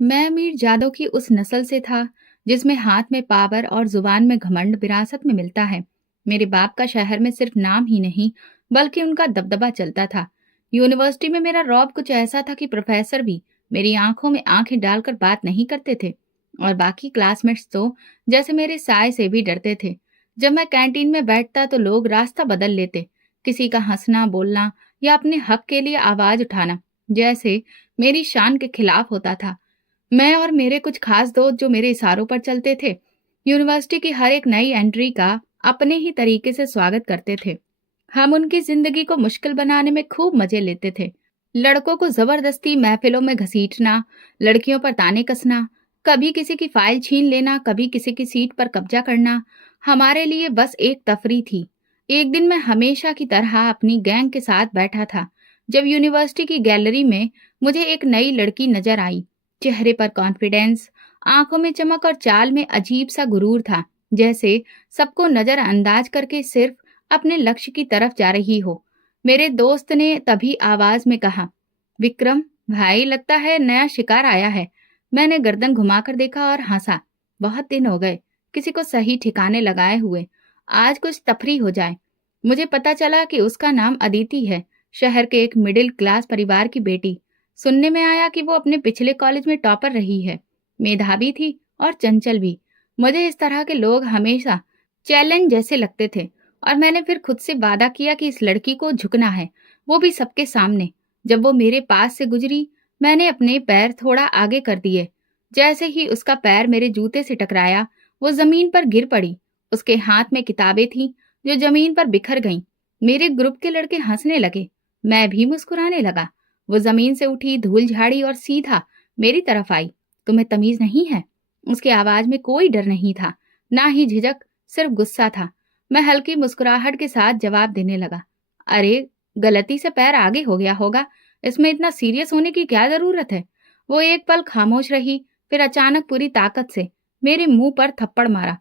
मैं मीर जादव की उस नस्ल से था जिसमें हाथ में पावर और जुबान में घमंड विरासत में मिलता है। मेरे बाप का शहर में सिर्फ नाम ही नहीं बल्कि उनका दबदबा चलता था। यूनिवर्सिटी में मेरा रौब कुछ ऐसा था कि प्रोफेसर भी मेरी आंखों में आंखें डालकर बात नहीं करते थे और बाकी क्लासमेट्स तो जैसे मेरे साय से भी डरते थे। जब मैं कैंटीन में बैठता तो लोग रास्ता बदल लेते, किसी का हंसना बोलना या अपने हक के लिए आवाज उठाना जैसे मेरी शान के खिलाफ होता था। मैं और मेरे कुछ खास दोस्त जो मेरे इशारों पर चलते थे, यूनिवर्सिटी की हर एक नई एंट्री का अपने ही तरीके से स्वागत करते थे। हम उनकी जिंदगी को मुश्किल बनाने में खूब मजे लेते थे। लड़कों को जबरदस्ती महफिलों में घसीटना, लड़कियों पर ताने कसना, कभी किसी की फाइल छीन लेना, कभी किसी की सीट पर कब्जा करना हमारे लिए बस एक तफरी थी। एक दिन मैं हमेशा की तरह अपनी गैंग के साथ बैठा था जब यूनिवर्सिटी की गैलरी में मुझे एक नई लड़की नजर आई। चेहरे पर कॉन्फिडेंस, आंखों में चमक और चाल में अजीब सा गुरूर था, जैसे सबको नजरअंदाज करके सिर्फ अपने लक्ष्य की तरफ जा रही हो। मेरे दोस्त ने तभी आवाज में कहा, विक्रम भाई लगता है नया शिकार आया है। मैंने गर्दन घुमाकर देखा और हंसा। बहुत दिन हो गए किसी को सही ठिकाने लगाए हुए, आज कुछ तफरी हो जाए। मुझे पता चला कि उसका नाम अदिति है, शहर के एक मिडिल क्लास परिवार की बेटी। सुनने में आया कि वो अपने पिछले कॉलेज में टॉपर रही है, मेधावी थी और चंचल भी। मुझे इस तरह के लोग हमेशा चैलेंज जैसे लगते थे और मैंने फिर खुद से वादा किया कि इस लड़की को झुकना है, वो भी सबके सामने। जब वो मेरे पास से गुजरी, मैंने अपने पैर थोड़ा आगे कर दिए। जैसे ही उसका पैर मेरे जूते से टकराया, वो जमीन पर गिर पड़ी। उसके हाथ में किताबें थीं जो जमीन पर बिखर गईं। मेरे ग्रुप के लड़के हंसने लगे, मैं भी मुस्कुराने लगा। वो जमीन से उठी, धूल झाड़ी और सीधा मेरी तरफ आई। तुम्हें तमीज नहीं है? उसकी आवाज में कोई डर नहीं था, ना ही झिझक, सिर्फ गुस्सा था। मैं हल्की मुस्कुराहट के साथ जवाब देने लगा, अरे गलती से पैर आगे हो गया होगा, इसमें इतना सीरियस होने की क्या जरूरत है। वो एक पल खामोश रही, फिर अचानक पूरी ताकत से मेरे मुंह पर थप्पड़ मारा।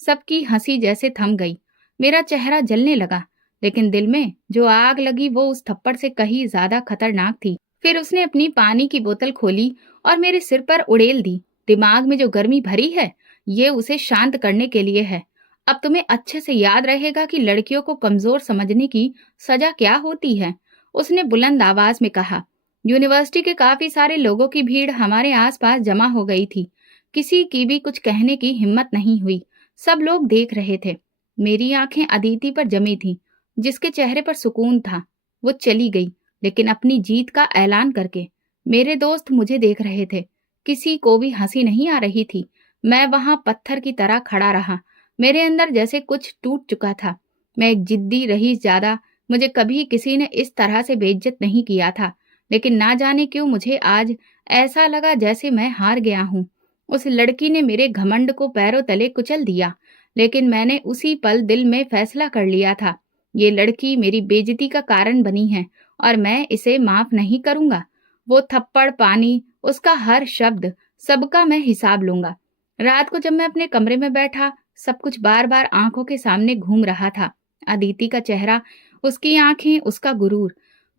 सबकी हंसी जैसे थम गई। मेरा चेहरा जलने लगा, लेकिन दिल में जो आग लगी वो उस थप्पड़ से कहीं ज्यादा खतरनाक थी। फिर उसने अपनी पानी की बोतल खोली और मेरे सिर पर उड़ेल दी। दिमाग में जो गर्मी भरी है, ये उसे शांत करने के लिए है। अब तुम्हें अच्छे से याद रहेगा कि लड़कियों को कमजोर समझने की सजा क्या होती है, उसने बुलंद आवाज में कहा। यूनिवर्सिटी के काफी सारे लोगों की भीड़ हमारे आसपास जमा हो गई थी। किसी की भी कुछ कहने की हिम्मत नहीं हुई। सब लोग देख रहे थे। मेरी आंखें अदिति पर जमी थीं, जिसके चेहरे पर सुकून था। वो चली गई, लेकिन अपनी जीत का ऐलान करके। मेरे दोस्त मुझे देख रहे थे, किसी को भी हंसी नहीं आ रही थी। मैं वहां पत्थर की तरह खड़ा रहा। मेरे अंदर जैसे कुछ टूट चुका था। मैं एक जिद्दी रही ज्यादा। मुझे कभी किसी ने इस तरह से बेइज्जत नहीं किया था, लेकिन ना जाने क्यों मुझे आज ऐसा लगा जैसे मैं हार गया हूं। उस लड़की ने मेरे घमंड को पैरों तले कुचल दिया, लेकिन मैंने उसी पल दिल में फैसला कर लिया था, ये लड़की मेरी बेइज्जती का कारण बनी है और मैं इसे माफ नहीं करूंगा। वो थप्पड़, पानी, उसका हर शब्द, सबका मैं हिसाब लूंगा। रात को जब मैं अपने कमरे में बैठा, सब कुछ बार बार आंखों के सामने घूम रहा था। अदिति का चेहरा, उसकी आंखें, उसका गुरूर।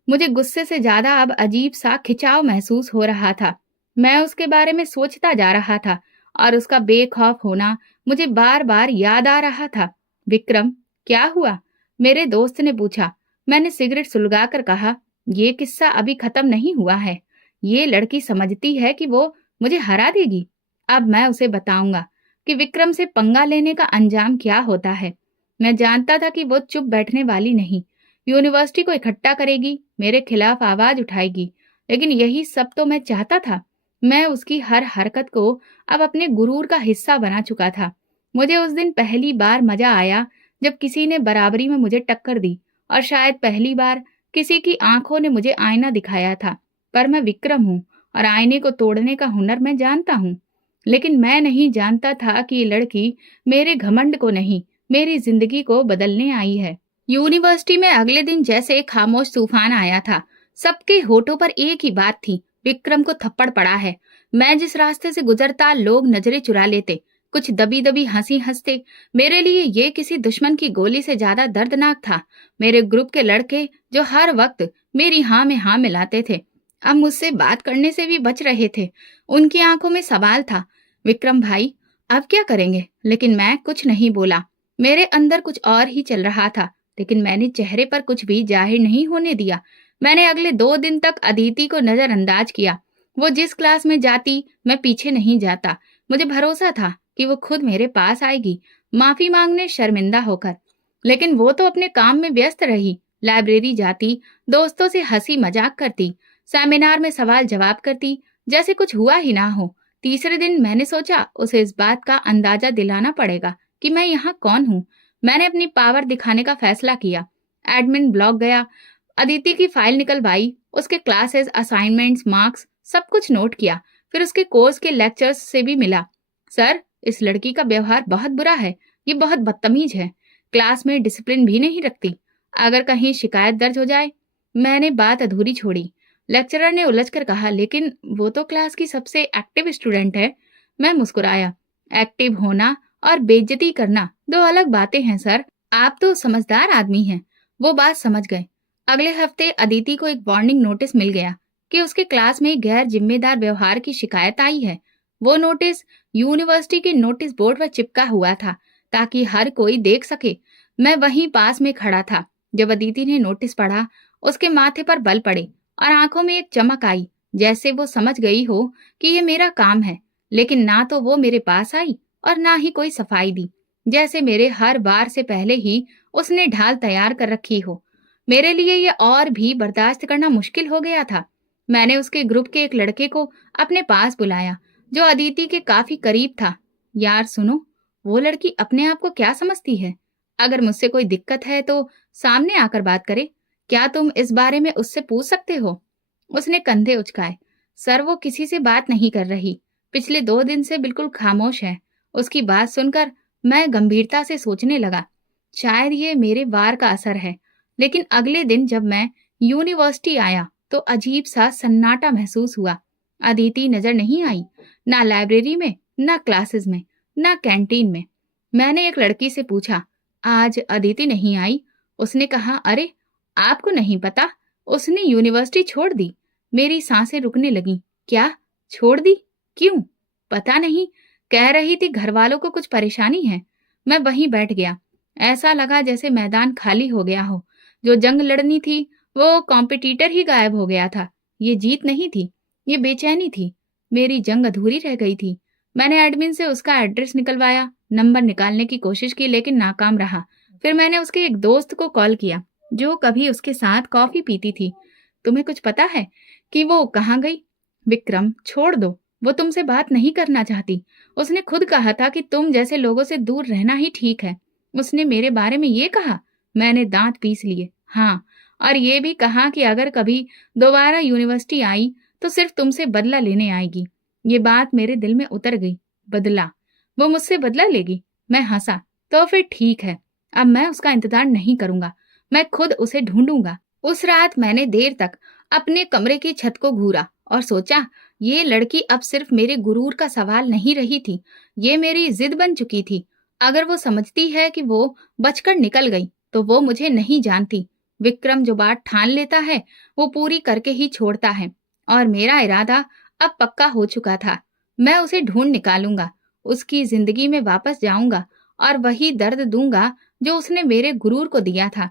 मुझे गुस्से से ज्यादा अब अजीब सा खिंचाव महसूस हो रहा था। मैं उसके बारे में सोचता जा रहा था और उसका बेखौफ होना मुझे बार बार याद आ रहा था। विक्रम, क्या हुआ? मेरे दोस्त ने पूछा। मैंने सिगरेट सुलगाकर कहा, ये किस्सा अभी खत्म नहीं हुआ है। ये लड़की समझती है कि वो मुझे हरा देगी। अब मैं उसे बताऊंगा कि विक्रम से पंगा लेने का अंजाम क्या होता है। मैं जानता था कि वो चुप बैठने वाली नहीं, यूनिवर्सिटी को इकट्ठा करेगी, मेरे खिलाफ आवाज उठाएगी। लेकिन यही सब तो मैं चाहता था। मैं उसकी हर हरकत को अब अपने गुरूर का हिस्सा बना चुका था। मुझे उस दिन पहली बार मजा आया जब किसी ने बराबरी में मुझे टक्कर दी, और शायद पहली बार किसी की आंखों ने मुझे आईना दिखाया था। पर मैं विक्रम हूँ और आईने को तोड़ने का हुनर मैं जानता हूँ। लेकिन मैं नहीं जानता था कि ये लड़की मेरे घमंड को नहीं, मेरी जिंदगी को बदलने आई है। यूनिवर्सिटी में अगले दिन जैसे एक खामोश तूफान आया था। सबके होठों पर एक ही बात थी, विक्रम को थप्पड़ पड़ा है। मैं जिस रास्ते से गुजरता लोग नजरें चुरा लेते, कुछ दबी दबी हंसी हंसते। मेरे लिए ये किसी दुश्मन की गोली से ज्यादा दर्दनाक था। मेरे ग्रुप के लड़के जो हर वक्त मेरी हाँ में हाँ मिलाते थे, अब मुझसे बात करने से भी बच रहे थे। उनकी आंखों में सवाल था। विक्रम भाई, अब क्या करेंगे? लेकिन मैं कुछ नहीं बोला। मेरे अंदर कुछ और ही चल रहा था, लेकिन मैंने चेहरे पर कुछ भी जाहिर नहीं होने दिया। मैंने अगले 2 दिन तक अदिति को नजरअंदाज किया। वो जिस क्लास में जाती, मैं पीछे नहीं जाता। मुझे भरोसा था कि वो खुद मेरे पास आएगी, माफी मांगने शर्मिंदा होकर। लेकिन वो तो अपने काम में व्यस्त रही। लाइब्रेरी जाती, दोस्तों से हंसी मजाक करती, सेमिनार में सवाल जवाब करती, जैसे कुछ हुआ ही ना हो। तीसरे दिन मैंने सोचा उसे इस बात का अंदाजा दिलाना पड़ेगा कि मैं यहाँ कौन हूँ। मैंने अपनी पावर दिखाने का फैसला किया। एडमिन ब्लॉक गया, अदिति की फाइल निकलवाई, उसके क्लासेस, असाइनमेंट्स, मार्क्स सब कुछ नोट किया। फिर उसके कोर्स के लेक्चर्स से भी मिला। सर, इस लड़की का व्यवहार बहुत बुरा है। ये बहुत बदतमीज है। क्लास में डिसिप्लिन भी नहीं रखती। अगर कहीं शिकायत दर्ज हो जाए। मैंने बात अधूरी छोड़ी। लेक्चरर ने उलझकर कहा, लेकिन वो तो क्लास की सबसे एक्टिव स्टूडेंट है। मैं मुस्कुराया। एक्टिव होना और बेइज्जती करना दो अलग बातें हैं सर। आप तो समझदार आदमी हैं। वो बात समझ गए। अगले हफ्ते अदिति को एक वार्निंग नोटिस मिल गया कि उसके क्लास में गैर जिम्मेदार व्यवहार की शिकायत आई है। वो नोटिस यूनिवर्सिटी के नोटिस बोर्ड पर चिपका हुआ था ताकि हर कोई देख सके। मैं वहीं पास में खड़ा था। जब अदिति ने नोटिस पढ़ा, उसके माथे पर बल पड़े और आंखों में एक चमक आई, जैसे वो समझ गई हो कि ये मेरा काम है। लेकिन ना तो वो मेरे पास आई और ना ही कोई सफाई दी। जैसे मेरे हर बार से पहले ही उसने ढाल तैयार कर रखी हो। मेरे लिए ये और भी बर्दाश्त करना मुश्किल हो गया था। मैंने उसके ग्रुप के एक लड़के को अपने पास बुलाया, जो अदिति के काफी करीब था। यार सुनो, वो लड़की अपने आप को क्या समझती है? अगर मुझसे कोई दिक्कत है तो सामने आकर बात करे। क्या तुम इस बारे में उससे पूछ सकते हो? उसने कंधे उचकाए। सर, वो किसी से बात नहीं कर रही। पिछले 2 दिन से बिल्कुल खामोश है। उसकी बात सुनकर मैं गंभीरता से सोचने लगा। शायद ये मेरे वार का असर है। लेकिन अगले दिन जब मैं यूनिवर्सिटी आया तो अजीब सा सन्नाटा महसूस हुआ। अदिति नजर नहीं आई, ना लाइब्रेरी में, ना क्लासेस में, ना कैंटीन में। मैंने एक लड़की से पूछा, आज अदिति नहीं आई? उसने कहा, अरे आपको नहीं पता, उसने यूनिवर्सिटी छोड़ दी। मेरी सांसें रुकने लगीं। क्या? छोड़ दी? क्यों? पता नहीं। कह रही थी घर वालों को कुछ परेशानी है। मैं वहीं बैठ गया। ऐसा लगा जैसे मैदान खाली हो गया हो। जो जंग लड़नी थी, वो कॉम्पिटिटर ही गायब हो गया था। ये जीत नहीं थी, ये बेचैनी थी। मेरी जंग अधूरी रह गई थी। मैंने एडमिन से उसका एड्रेस निकलवाया, नंबर निकालने की कोशिश की, लेकिन नाकाम रहा। फिर मैंने उसके एक दोस्त को कॉल किया, जो कभी उसके साथ कॉफी पीती थी। तुम्हें कुछ पता है कि वो कहाँ गई? विक्रम, छोड़ दो। वो तुमसे बात नहीं करना चाहती। उसने खुद कहा था कि तुम जैसे लोगों से दूर रहना ही ठीक है। उसने मेरे बारे में ये कहा? मैंने दांत पीस लिए। हाँ, और ये भी कहा कि अगर कभी दोबारा यूनिवर्सिटी आई तो सिर्फ तुमसे बदला लेने आएगी। ये बात मेरे दिल में उतर गई। बदला? वो मुझसे बदला लेगी? मैं हंसा। तो फिर ठीक है, अब मैं उसका इंतजार नहीं करूंगा। मैं खुद उसे ढूंढूंगा। उस रात मैंने देर तक अपने कमरे की छत को घूरा और सोचा, ये लड़की अब सिर्फ मेरे गुरूर का सवाल नहीं रही थी, ये मेरी जिद बन चुकी थी। अगर वो समझती है कि वो बचकर निकल गई, तो वो मुझे नहीं जानती। विक्रम जो बात ठान लेता है, वो पूरी करके ही छोड़ता है। और मेरा इरादा अब पक्का हो चुका था। मैं उसे ढूंढ निकालूंगा, उसकी जिंदगी में वापस जाऊंगा और वही दर्द दूंगा जो उसने मेरे गुरूर को दिया था।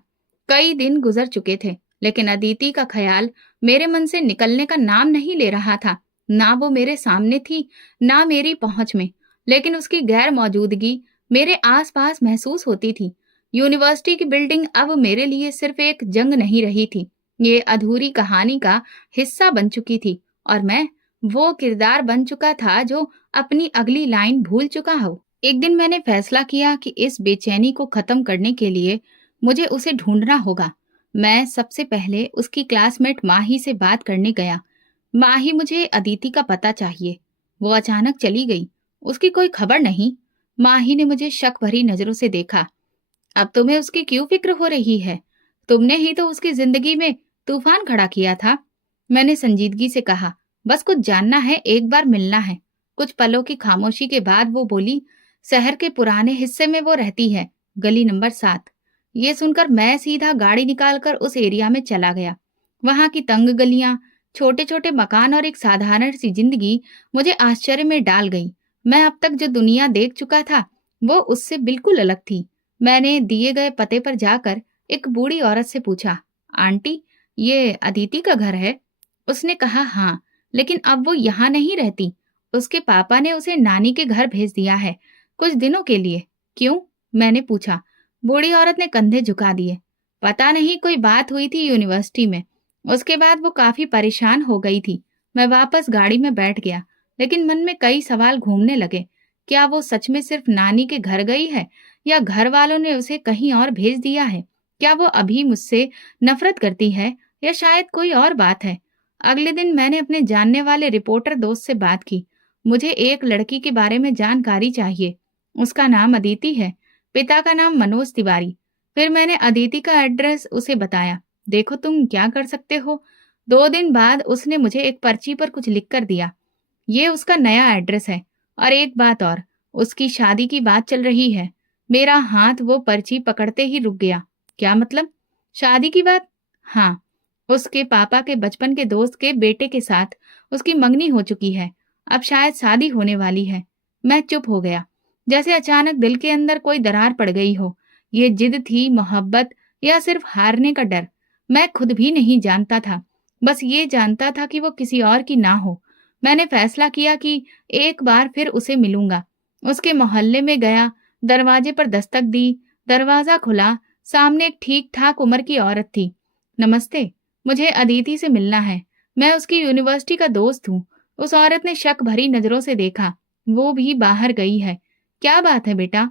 कई दिन गुजर चुके थे, लेकिन अदिति का ख्याल मेरे मन से निकलने का नाम नहीं ले रहा था। ना वो मेरे सामने थी, ना मेरी पहुंच में, लेकिन उसकी गैर मौजूदगी मेरे आसपास महसूस होती थी। यूनिवर्सिटी की बिल्डिंग अब मेरे लिए सिर्फ एक जंग नहीं रही थी, ये अधूरी कहानी का हिस्सा बन चुकी थी। और मैं वो किरदार बन चुका था जो अपनी अगली लाइन भूल चुका हो। एक दिन मैंने फैसला किया कि इस बेचैनी को खत्म करने के लिए मुझे उसे ढूंढना होगा। मैं सबसे पहले उसकी क्लासमेट माही से बात करने गया। माही, मुझे अदिति का पता चाहिए। वो अचानक चली गई, उसकी कोई खबर नहीं। माही ने मुझे शक भरी नजरों से देखा। अब तुम्हें उसकी क्यों फिक्र हो रही है? तुमने ही तो उसकी जिंदगी में तूफान खड़ा किया था। मैंने संजीदगी से कहा, बस कुछ जानना है, एक बार मिलना है। कुछ पलों की खामोशी के बाद वो बोली, शहर के पुराने हिस्से में वो रहती है, गली नंबर 7। ये सुनकर मैं सीधा गाड़ी निकालकर उस एरिया में चला गया। वहां की तंग गलियां, छोटे छोटे मकान और एक साधारण सी जिंदगी मुझे आश्चर्य में डाल गई। मैं अब तक जो दुनिया देख चुका था वो उससे बिल्कुल अलग थी। मैंने दिए गए पते पर जाकर एक बूढ़ी औरत से पूछा, आंटी, ये अदिति का घर है? उसने कहा हाँ, लेकिन अब वो यहाँ नहीं रहती। उसके पापा ने उसे नानी के घर भेज दिया है, कुछ दिनों के लिए। क्यों? मैंने पूछा। बूढ़ी औरत ने कंधे झुका दिए। पता नहीं, कोई बात हुई थी यूनिवर्सिटी में। उसके बाद वो काफी परेशान हो गई थी। मैं वापस गाड़ी में बैठ गया, लेकिन मन में कई सवाल घूमने लगे। क्या वो सच में सिर्फ नानी के घर गई है, या घर वालों ने उसे कहीं और भेज दिया है? क्या वो अभी मुझसे नफरत करती है, या शायद कोई और बात है? अगले दिन मैंने अपने जानने वाले रिपोर्टर दोस्त से बात की। मुझे एक लड़की के बारे में जानकारी चाहिए। उसका नाम अदिति है, पिता का नाम मनोज तिवारी। फिर मैंने अदिति का एड्रेस उसे बताया। देखो तुम क्या कर सकते हो। 2 दिन बाद उसने मुझे एक पर्ची पर कुछ लिख कर दिया। ये उसका नया एड्रेस है। और एक बात और, उसकी शादी की बात चल रही है। मेरा हाथ वो पर्ची पकड़ते ही रुक गया। क्या मतलब? शादी की बात? हाँ, उसके पापा के बचपन के दोस्त के बेटे के साथ उसकी मंगनी हो चुकी है। अब शायद शादी होने वाली है। मैं चुप हो गया, जैसे अचानक दिल के अंदर कोई दरार पड़ गई हो। ये जिद थी, मोहब्बत, या सिर्फ हारने का डर? मैं खुद भी नहीं जानता था। बस ये जानता था कि वो किसी और की ना हो। मैंने फैसला किया कि एक बार फिर उसे मिलूंगा। उसके मोहल्ले में गया, दरवाजे पर दस्तक दी। दरवाजा खुला। सामने एक ठीक ठाक उम्र की औरत थी। नमस्ते, मुझे अदिति से मिलना है। मैं उसकी यूनिवर्सिटी का दोस्त हूँ। उस औरत ने शक भरी नजरों से देखा। वो भी बाहर गई है। क्या बात है बेटा?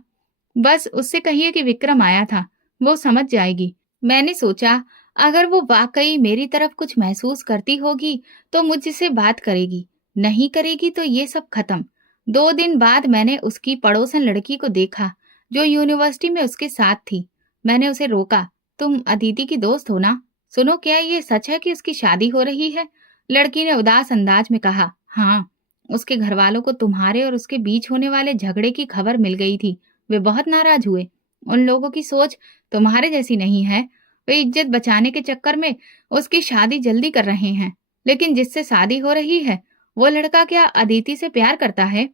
बस उससे कहिए कि विक्रम आया था, वो समझ जाएगी। मैंने सोचा, अगर वो वाकई मेरी तरफ कुछ महसूस करती होगी तो मुझसे बात करेगी, नहीं करेगी तो ये सब खत्म। 2 दिन बाद मैंने उसकी पड़ोसन लड़की को देखा, जो यूनिवर्सिटी में उसके साथ थी। मैंने उसे रोका। तुम अदिति की दोस्त हो ना? सुनो, क्या ये सच है कि उसकी शादी हो रही है? लड़की ने उदास अंदाज में कहा, हाँ। उसके घर वालों को तुम्हारे और उसके बीच होने वाले झगड़े की खबर मिल गई थी। वे बहुत नाराज हुए। उन लोगों की सोच तुम्हारे जैसी नहीं है। वे इज्जत बचाने के चक्कर में उसकी शादी जल्दी कर रहे हैं। लेकिन जिससे शादी हो रही है, वो लड़का क्या अदिति से प्यार करता है?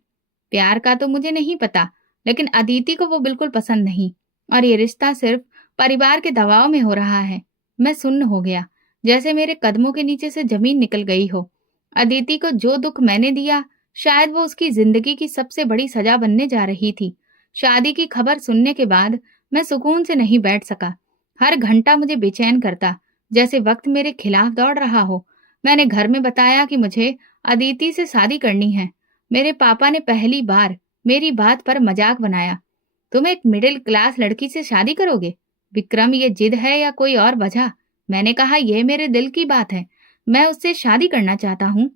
प्यार का तो मुझे नहीं पता, लेकिन अदिति को वो बिल्कुल पसंद नहीं। और ये रिश्ता सिर्फ परिवार के दबाव में हो रहा है। मैं सुन्न हो गया, जैसे मेरे कदमों के नीचे से जमीन निकल गई हो। अदिति को जो दुख मैंने दिया, शायद वो उसकी जिंदगी की सबसे बड़ी सजा बनने जा रही थी। शादी की खबर सुनने के बाद मैं सुकून से नहीं बैठ सका। हर घंटा मुझे बेचैन करता, जैसे वक्त मेरे खिलाफ दौड़ रहा हो। मैंने घर में बताया कि मुझे अदिति से शादी करनी है। मेरे पापा ने पहली बार मेरी बात पर मजाक बनाया। तुम एक मिडिल क्लास लड़की से शादी करोगे? विक्रम, ये जिद है या कोई और वजह? मैंने कहा, यह मेरे दिल की बात है। मैं उससे शादी करना चाहता हूँ।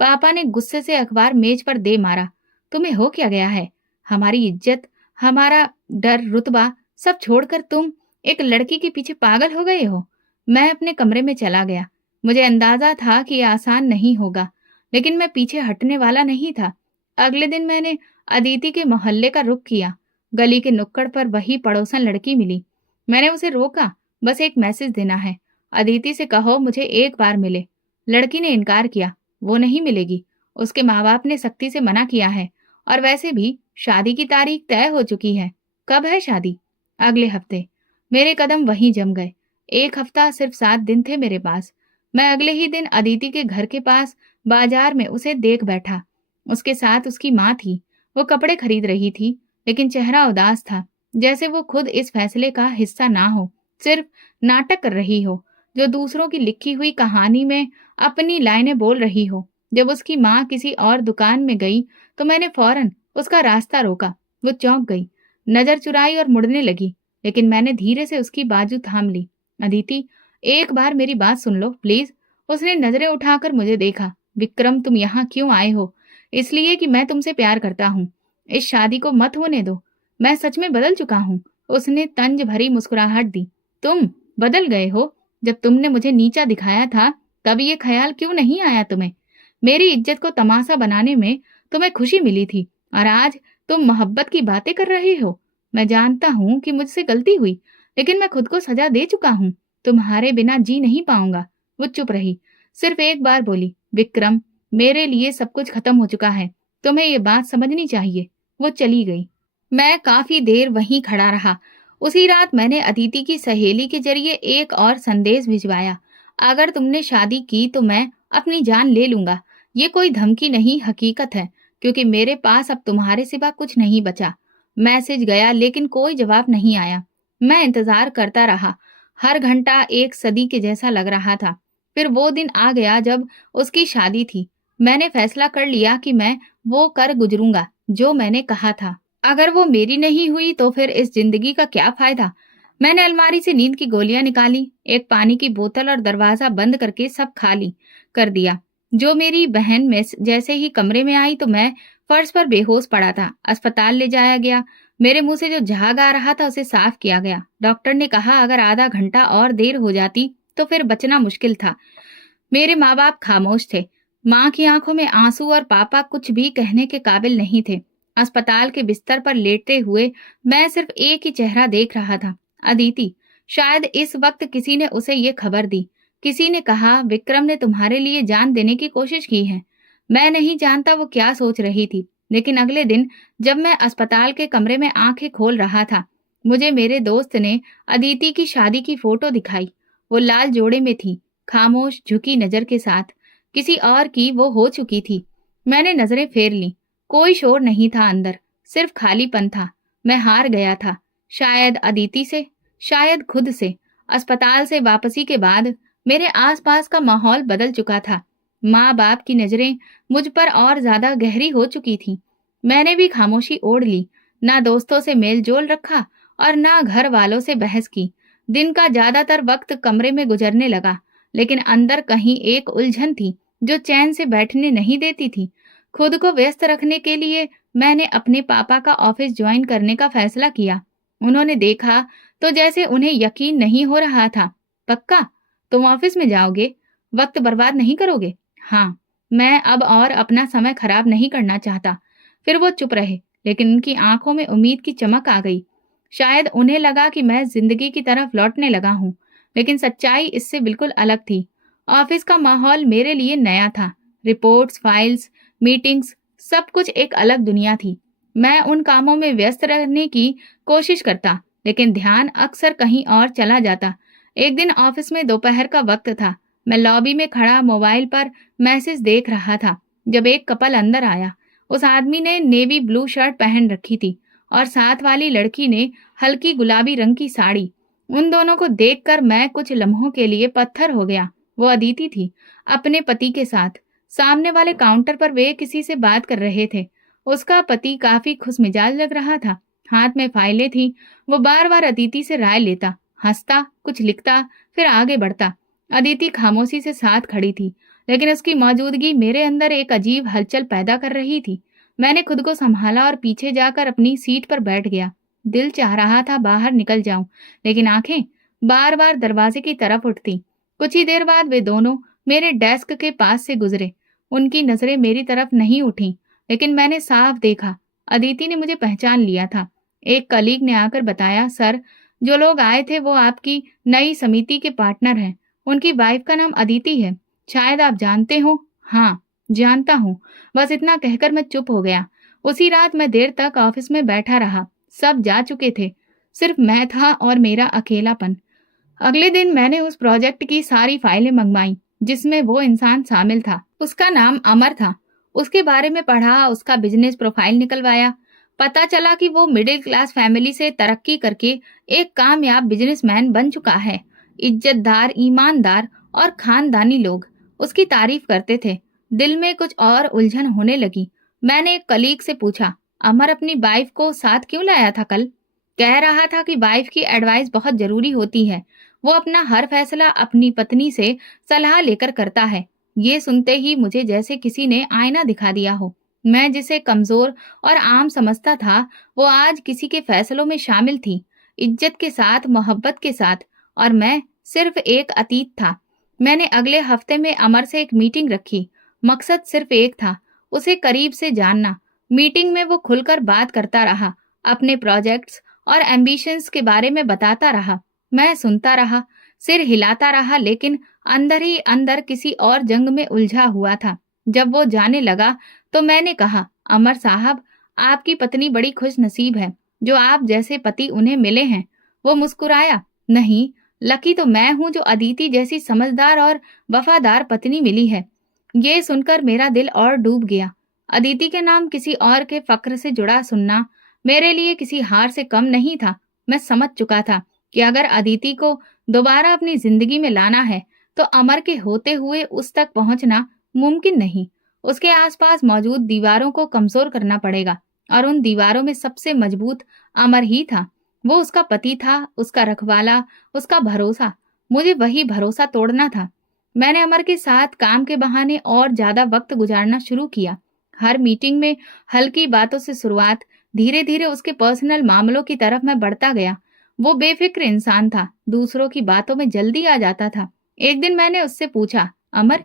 पापा ने गुस्से से अखबार मेज पर दे मारा। तुम्हें हो क्या गया है? हमारी इज्जत, हमारा डर, रुतबा, सब छोड़कर तुम एक लड़की के पीछे पागल हो गए हो? मैं अपने कमरे में चला गया। मुझे अंदाजा था कि यह आसान नहीं होगा, लेकिन मैं पीछे हटने वाला नहीं था। अगले दिन मैंने अदिति के मोहल्ले का रुख किया। गली के नुक्कड़ पर वही पड़ोसन लड़की मिली। मैंने उसे रोका। बस एक मैसेज देना है। अदिति से कहो मुझे एक बार मिले। लड़की ने इनकार किया। वो नहीं मिलेगी। उसके माँ बाप ने सख्ती से मना किया है। और वैसे भी शादी की तारीख तय हो चुकी है। कब है शादी? अगले हफ्ते। मेरे कदम वहीं जम गए। एक हफ्ता सिर्फ 7 दिन थे मेरे पास। मैं अगले ही दिन अदिति के घर के पास बाजार में उसे देख बैठा। उसके साथ उसकी माँ थी। वो कपड़े खरीद रही थी, लेकिन चेहरा उदास था, जैसे वो खुद इस फैसले का हिस्सा ना हो, सिर्फ नाटक कर रही हो, जो दूसरों की लिखी हुई कहानी में अपनी लाइनें बोल रही हो। जब उसकी माँ किसी और दुकान में गई तो मैंने फौरन उसका रास्ता रोका। वो चौंक गई, नजर चुराई और मुड़ने लगी, लेकिन मैंने धीरे से उसकी बाजू थाम ली। अदिति, एक बार मेरी बात सुन लो प्लीज। उसने नजरें उठाकर मुझे देखा। विक्रम, तुम यहाँ क्यों आए हो? इसलिए कि मैं तुमसे प्यार करता हूँ। इस शादी को मत होने दो। मैं सच में बदल चुका हूँ। उसने तंज भरी मुस्कुराहट दी। तुम बदल गए हो? जब तुमने मुझे नीचा दिखाया था, तब ये ख्याल क्यों नहीं आया तुम्हें? मेरी इज्जत को तमाशा बनाने में तुम्हें खुशी मिली थी, और आज तुम मोहब्बत की बातें कर रहे हो। मैं जानता हूँ कि मुझसे गलती हुई, लेकिन मैं खुद को सजा दे चुका हूँ। तुम्हारे बिना जी नहीं पाऊंगा। वो चुप रही। सिर्फ एक बार बोली, विक्रम, मेरे लिए सब कुछ खत्म हो चुका है, तुम्हें ये बात समझनी चाहिए। वो चली गई। मैं काफी देर वहीं खड़ा रहा। उसी रात मैंने अदिति की सहेली के जरिए एक और संदेश भिजवाया। अगर तुमने शादी की तो मैं अपनी जान ले लूंगा। ये कोई धमकी नहीं, हकीकत है, क्योंकि मेरे पास अब तुम्हारे सिवा कुछ नहीं बचा। मैसेज गया लेकिन कोई जवाब नहीं आया। मैं इंतजार करता रहा। हर घंटा एक सदी के जैसा लग रहा था। फिर वो दिन आ गया जब उसकी शादी थी। मैंने फैसला कर लिया कि मैं वो कर गुजरूंगा जो मैंने कहा था। अगर वो मेरी नहीं हुई तो फिर इस जिंदगी का क्या फायदा। मैंने अलमारी से नींद की गोलियां निकाली, एक पानी की बोतल और दरवाजा बंद करके सब खाली कर दिया। जो मेरी बहन में जैसे ही कमरे में आई तो मैं फर्श पर बेहोश पड़ा था। अस्पताल ले जाया गया। मेरे मुंह से जो झाग आ रहा था उसे साफ किया गया। डॉक्टर ने कहा अगर आधा घंटा और देर हो जाती तो फिर बचना मुश्किल था। मेरे माँ बाप खामोश थे। माँ की आंखों में आंसू और पापा कुछ भी कहने के काबिल नहीं थे। अस्पताल के बिस्तर पर लेटे हुए मैं सिर्फ एक ही चेहरा देख रहा था, अदिति। शायद इस वक्त किसी ने उसे ये खबर दी। किसी ने कहा विक्रम ने तुम्हारे लिए जान देने की कोशिश की है। मैं नहीं जानता वो क्या सोच रही थी, लेकिन अगले दिन जब मैं अस्पताल के कमरे में आंखें खोल रहा था, मुझे मेरे दोस्त ने अदिति की शादी की फोटो दिखाई। वो लाल जोड़े में थी, खामोश झुकी नजर के साथ। किसी और की वो हो चुकी थी। मैंने नजरें फेर ली। कोई शोर नहीं था अंदर, सिर्फ खालीपन था। मैं हार गया था, शायद अदिति से, शायद खुद से। अस्पताल से वापसी के बाद मेरे आसपास का माहौल बदल चुका था। माँ बाप की नजरें मुझ पर और ज्यादा गहरी हो चुकी थी। मैंने भी खामोशी ओढ़ ली, ना दोस्तों से मेल जोल रखा और ना घर वालों से बहस की। दिन का ज्यादातर वक्त कमरे में गुजरने लगा, लेकिन अंदर कहीं एक उलझन थी जो चैन से बैठने नहीं देती थी। खुद को व्यस्त रखने के लिए मैंने अपने पापा का ऑफिस ज्वाइन करने का फैसला किया। उन्होंने देखा तो जैसे उन्हें यकीन नहीं हो रहा था। पक्का? तुम ऑफिस में जाओगे? वक्त बर्बाद नहीं करोगे? हाँ। मैं अब और अपना समय खराब नहीं करना चाहता। फिर वो चुप रहे, लेकिन उनकी आंखों में उम्मीद की चमक आ गई। शायद उन्हें लगा कि मैं जिंदगी की तरफ लौटने लगा हूँ, लेकिन सच्चाई इससे बिल्कुल अलग थी। ऑफिस का माहौल मेरे लिए नया था। रिपोर्ट्स, फाइल्स, मीटिंग्स, सब कुछ एक अलग दुनिया थी। मैं उन कामों में व्यस्त रहने की कोशिश करता, लेकिन ध्यान अक्सर कहीं और चला जाता। एक दिन ऑफिस में दोपहर का वक्त था। मैं लॉबी में खड़ा मोबाइल पर मैसेज देख रहा था जब एक कपल अंदर आया। उस आदमी ने नेवी ब्लू शर्ट पहन रखी थी और साथ वाली लड़की ने हल्की गुलाबी रंग की साड़ी। उन दोनों को देखकर मैं कुछ लम्हों के लिए पत्थर हो गया। वो अदिति थी, अपने पति के साथ। सामने वाले काउंटर पर वे किसी से बात कर रहे थे। उसका पति काफी खुशमिजाज लग रहा था। हाथ में फाइलें थी। वो बार बार अदिति से राय लेता, हंसता, कुछ लिखता, फिर आगे बढ़ता। अदिति खामोशी से साथ खड़ी थी, लेकिन उसकी मौजूदगी मेरे अंदर एक अजीब हलचल पैदा कर रही थी। मैंने खुद को संभाला और पीछे जाकर अपनी सीट पर बैठ गया। दिल चाह रहा था बाहर निकल जाऊं, लेकिन आंखें बार बार दरवाजे की तरफ उठती। कुछ ही देर बाद वे दोनों मेरे डेस्क के पास से गुजरे। उनकी नजरें मेरी तरफ नहीं उठी, लेकिन मैंने साफ देखा, अदिति ने मुझे पहचान लिया था। एक कलीग ने आकर बताया, सर, जो लोग आए थे वो आपकी नई समिति के पार्टनर हैं। उनकी वाइफ का नाम अदिति है। शायद आप जानते हो। हाँ, जानता हूँ। बस इतना कहकर मैं चुप हो गया। उसी रात मैं देर तक ऑफिस में बैठा रहा। सब जा चुके थे, सिर्फ मैं था और मेरा अकेलापन। अगले दिन मैंने उस प्रोजेक्ट की सारी फाइलें मंगवाई जिसमें वो इंसान शामिल था। उसका नाम अमर था। उसके बारे में पढ़ा, उसका बिजनेस प्रोफाइल निकलवाया। पता चला कि वो मिडिल क्लास फैमिली से तरक्की करके एक कामयाब बिजनेसमैन बन चुका है। इज्जतदार, ईमानदार और खानदानी लोग उसकी तारीफ करते थे। दिल में कुछ और उलझन होने लगी। मैंने एक कलीग से पूछा, अमर अपनी वाइफ को साथ क्यों लाया था कल? कह रहा था कि वाइफ की एडवाइस बहुत जरूरी होती है। वो अपना हर फैसला अपनी पत्नी से सलाह लेकर करता है। ये सुनते ही मुझे जैसे किसी ने आईना दिखा दिया हो। मैं जिसे कमजोर और आम समझता था, वो आज किसी के फैसलों में शामिल थी, इज्जत के साथ, मोहब्बत के साथ, और मैं सिर्फ एक अतीत था। मैंने अगले हफ्ते में अमर से एक मीटिंग रखी। मकसद सिर्फ एक था, उसे करीब से जानना। मीटिंग में वो खुलकर बात करता रहा, अपने प्रोजेक्ट्स और एम्बिशंस के बारे में बताता रहा। मैं सुनता रहा। सिर हिलाता रहा, लेकिन अंदर ही अंदर किसी और जंग में उलझा हुआ था। जब वो जाने लगा तो मैंने कहा, अमर साहब, आपकी पत्नी बड़ी खुशनसीब है जो आप जैसे पति उन्हें मिले हैं। वो मुस्कुराया। नहीं, लकी तो मैं हूं जो अदिति जैसी समझदार और वफादार पत्नी मिली है। ये सुनकर मेरा दिल और डूब गया। अदिति के नाम किसी और के फक्र से जुड़ा सुनना मेरे लिए किसी हार से कम नहीं था। मैं समझ चुका था कि अगर अदिति को दोबारा अपनी जिंदगी में लाना है तो अमर के होते हुए उस तक पहुंचना मुमकिन नहीं। उसके आसपास मौजूद दीवारों को कमजोर करना पड़ेगा, और उन दीवारों में सबसे मजबूत अमर ही था। वो उसका पति था, उसका रखवाला, उसका भरोसा। मुझे वही भरोसा तोड़ना था। मैंने अमर के साथ काम के बहाने और ज्यादा वक्त गुजारना शुरू किया। हर मीटिंग में हल्की बातों से शुरुआत, धीरे धीरे उसके पर्सनल मामलों की तरफ मैं बढ़ता गया। वो बेफिक्र इंसान था, दूसरों की बातों में जल्दी आ जाता था। एक दिन मैंने उससे पूछा, अमर,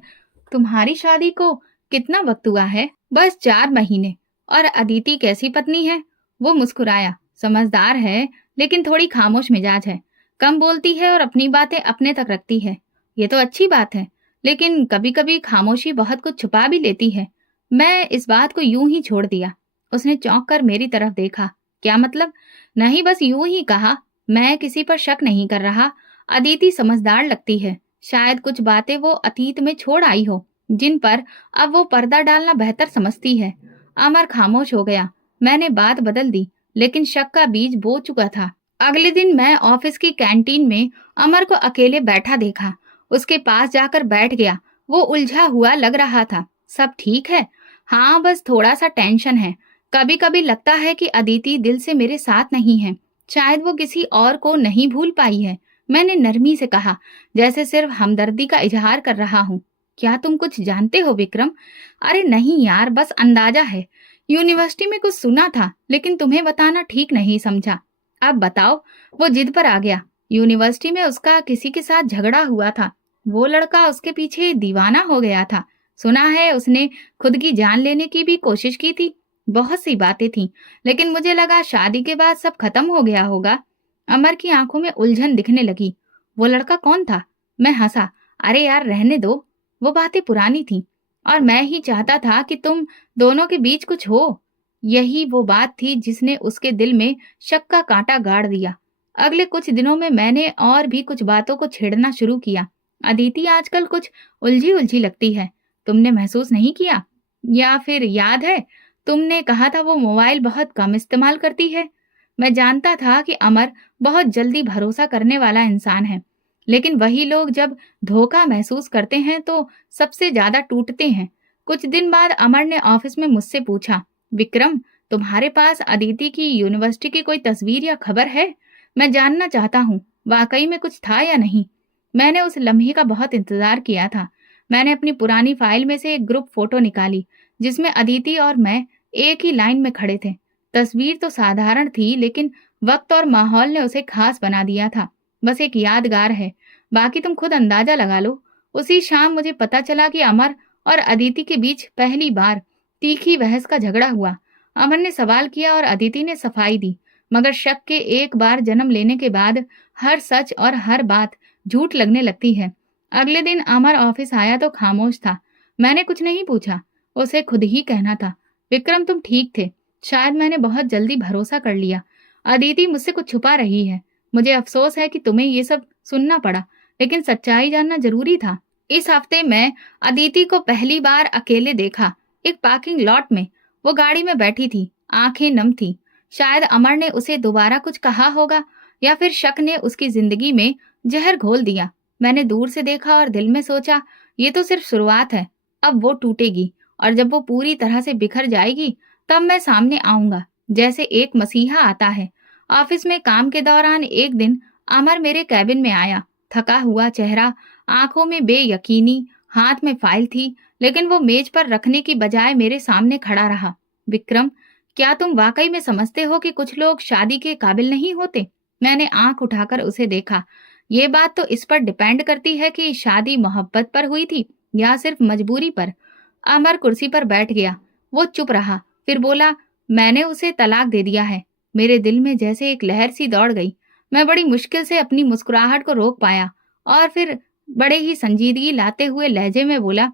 तुम्हारी शादी को कितना वक्त हुआ है? बस 4 महीने। और अदिति कैसी पत्नी है? वो मुस्कुराया। समझदार है, लेकिन थोड़ी खामोश मिजाज है। कम बोलती है और अपनी बातें अपने तक रखती है। ये तो अच्छी बात है, लेकिन कभी कभी खामोशी बहुत कुछ छुपा भी लेती है। मैं इस बात को यूं ही छोड़ दिया। उसने चौंक कर मेरी तरफ देखा। क्या मतलब? नहीं, बस यूं ही कहा। मैं किसी पर शक नहीं कर रहा। अदिति समझदार लगती है। शायद कुछ बातें वो अतीत में छोड़ आई हो, जिन पर अब वो पर्दा डालना बेहतर समझती है। अमर खामोश हो गया। मैंने बात बदल दी, लेकिन शक का बीज बो चुका था। अगले दिन मैं ऑफिस की कैंटीन में अमर को अकेले बैठा देखा। उसके पास जाकर बैठ गया। वो उलझा हुआ लग रहा था। सब ठीक है? हाँ, बस थोड़ा सा टेंशन है। कभी कभी लगता है कि अदिति दिल से मेरे साथ नहीं है। शायद वो किसी और को नहीं भूल पाई है। मैंने नरमी से कहा, जैसे सिर्फ हमदर्दी का इजहार कर रहा हूँ। क्या तुम कुछ जानते हो विक्रम? अरे नहीं यार, बस अंदाजा है। यूनिवर्सिटी में कुछ सुना था, लेकिन तुम्हें बताना ठीक नहीं समझा। अब बताओ। वो जिद पर आ गया। यूनिवर्सिटी में उसका किसी के साथ झगड़ा हुआ था। वो लड़का उसके पीछे दीवाना हो गया था। सुना है उसने खुद की जान लेने की भी कोशिश की थी। बहुत सी बातें थी, लेकिन मुझे लगा शादी के बाद सब खत्म हो गया होगा। अमर की आंखों में उलझन दिखने लगी। वो लड़का कौन था? मैं हंसा। अरे यार, रहने दो। वो बातें पुरानी थी, और मैं ही चाहता था कि तुम दोनों के बीच कुछ हो। यही वो बात थी जिसने उसके दिल में शक का कांटा गाड़ दिया। अगले कुछ दिनों में मैंने और भी कुछ बातों को छेड़ना शुरू किया। अदिति आजकल कुछ उलझी उलझी लगती है। तुमने महसूस नहीं किया? या फिर याद है, तुमने कहा था वो मोबाइल बहुत कम इस्तेमाल करती है। मैं जानता था कि अमर बहुत जल्दी भरोसा करने वाला इंसान है, लेकिन वही लोग जब धोखा महसूस करते हैं तो सबसे ज्यादा टूटते हैं। कुछ दिन बाद अमर ने ऑफिस में मुझसे पूछा, विक्रम, तुम्हारे पास अदिति की यूनिवर्सिटी की कोई तस्वीर या खबर है? मैं जानना चाहता हूँ, वाकई में कुछ था या नहीं। मैंने उस लम्हे का बहुत इंतजार किया था। मैंने अपनी पुरानी फाइल में से एक ग्रुप फोटो निकाली, जिसमें अदिति और मैं एक ही लाइन में खड़े थे। तस्वीर तो साधारण थी, लेकिन वक्त और माहौल ने उसे खास बना दिया था। बस एक यादगार है, बाकी तुम खुद अंदाजा लगा लो। उसी शाम मुझे पता चला कि अमर और अदिति के बीच पहली बार तीखी बहस का झगड़ा हुआ। अमर ने सवाल किया और अदिति ने सफाई दी, मगर शक के एक बार जन्म लेने के बाद हर सच और हर बात झूठ लगने लगती है। अगले दिन अमर ऑफिस आया तो खामोश था। मैंने कुछ नहीं पूछा, उसे खुद ही कहना था, विक्रम, तुम ठीक थे। शायद मैंने बहुत जल्दी भरोसा कर लिया। अदिति मुझसे कुछ छुपा रही है। मुझे अफसोस है कि तुम्हें ये सब सुनना पड़ा, लेकिन सच्चाई जानना जरूरी था। इस हफ्ते मैं अदिति को पहली बार अकेले देखा, एक पार्किंग लॉट में। वो गाड़ी में बैठी थी, आंखें नम थी। शायद अमर ने उसे दोबारा कुछ कहा होगा, या फिर शक ने उसकी जिंदगी में जहर घोल दिया। मैंने दूर से देखा और दिल में सोचा, ये तो सिर्फ शुरुआत है। अब वो टूटेगी, और जब वो पूरी तरह से बिखर जाएगी तब मैं सामने आऊंगा, जैसे एक मसीहा आता है। ऑफिस में काम के दौरान एक दिन अमर मेरे कैबिन में आया। थका हुआ चेहरा, आंखों में बेयकीनी, हाथ में फाइल थी, लेकिन वो मेज पर रखने की बजाय मेरे सामने खड़ा रहा। विक्रम, क्या तुम वाकई में समझते हो कि कुछ लोग शादी के काबिल नहीं होते? मैंने आंख उठाकर उसे देखा। ये बात तो इस पर डिपेंड करती है कि शादी मोहब्बत पर हुई थी या सिर्फ मजबूरी पर। अमर कुर्सी पर बैठ गया। वो चुप रहा, फिर बोला, मैंने उसे तलाक दे दिया है। मेरे दिल में जैसे एक लहर सी दौड़ गई। मैं बड़ी मुश्किल से अपनी मुस्कुराहट को रोक पाया और फिर बड़े ही संजीदगी लाते हुए लहजे में बोला,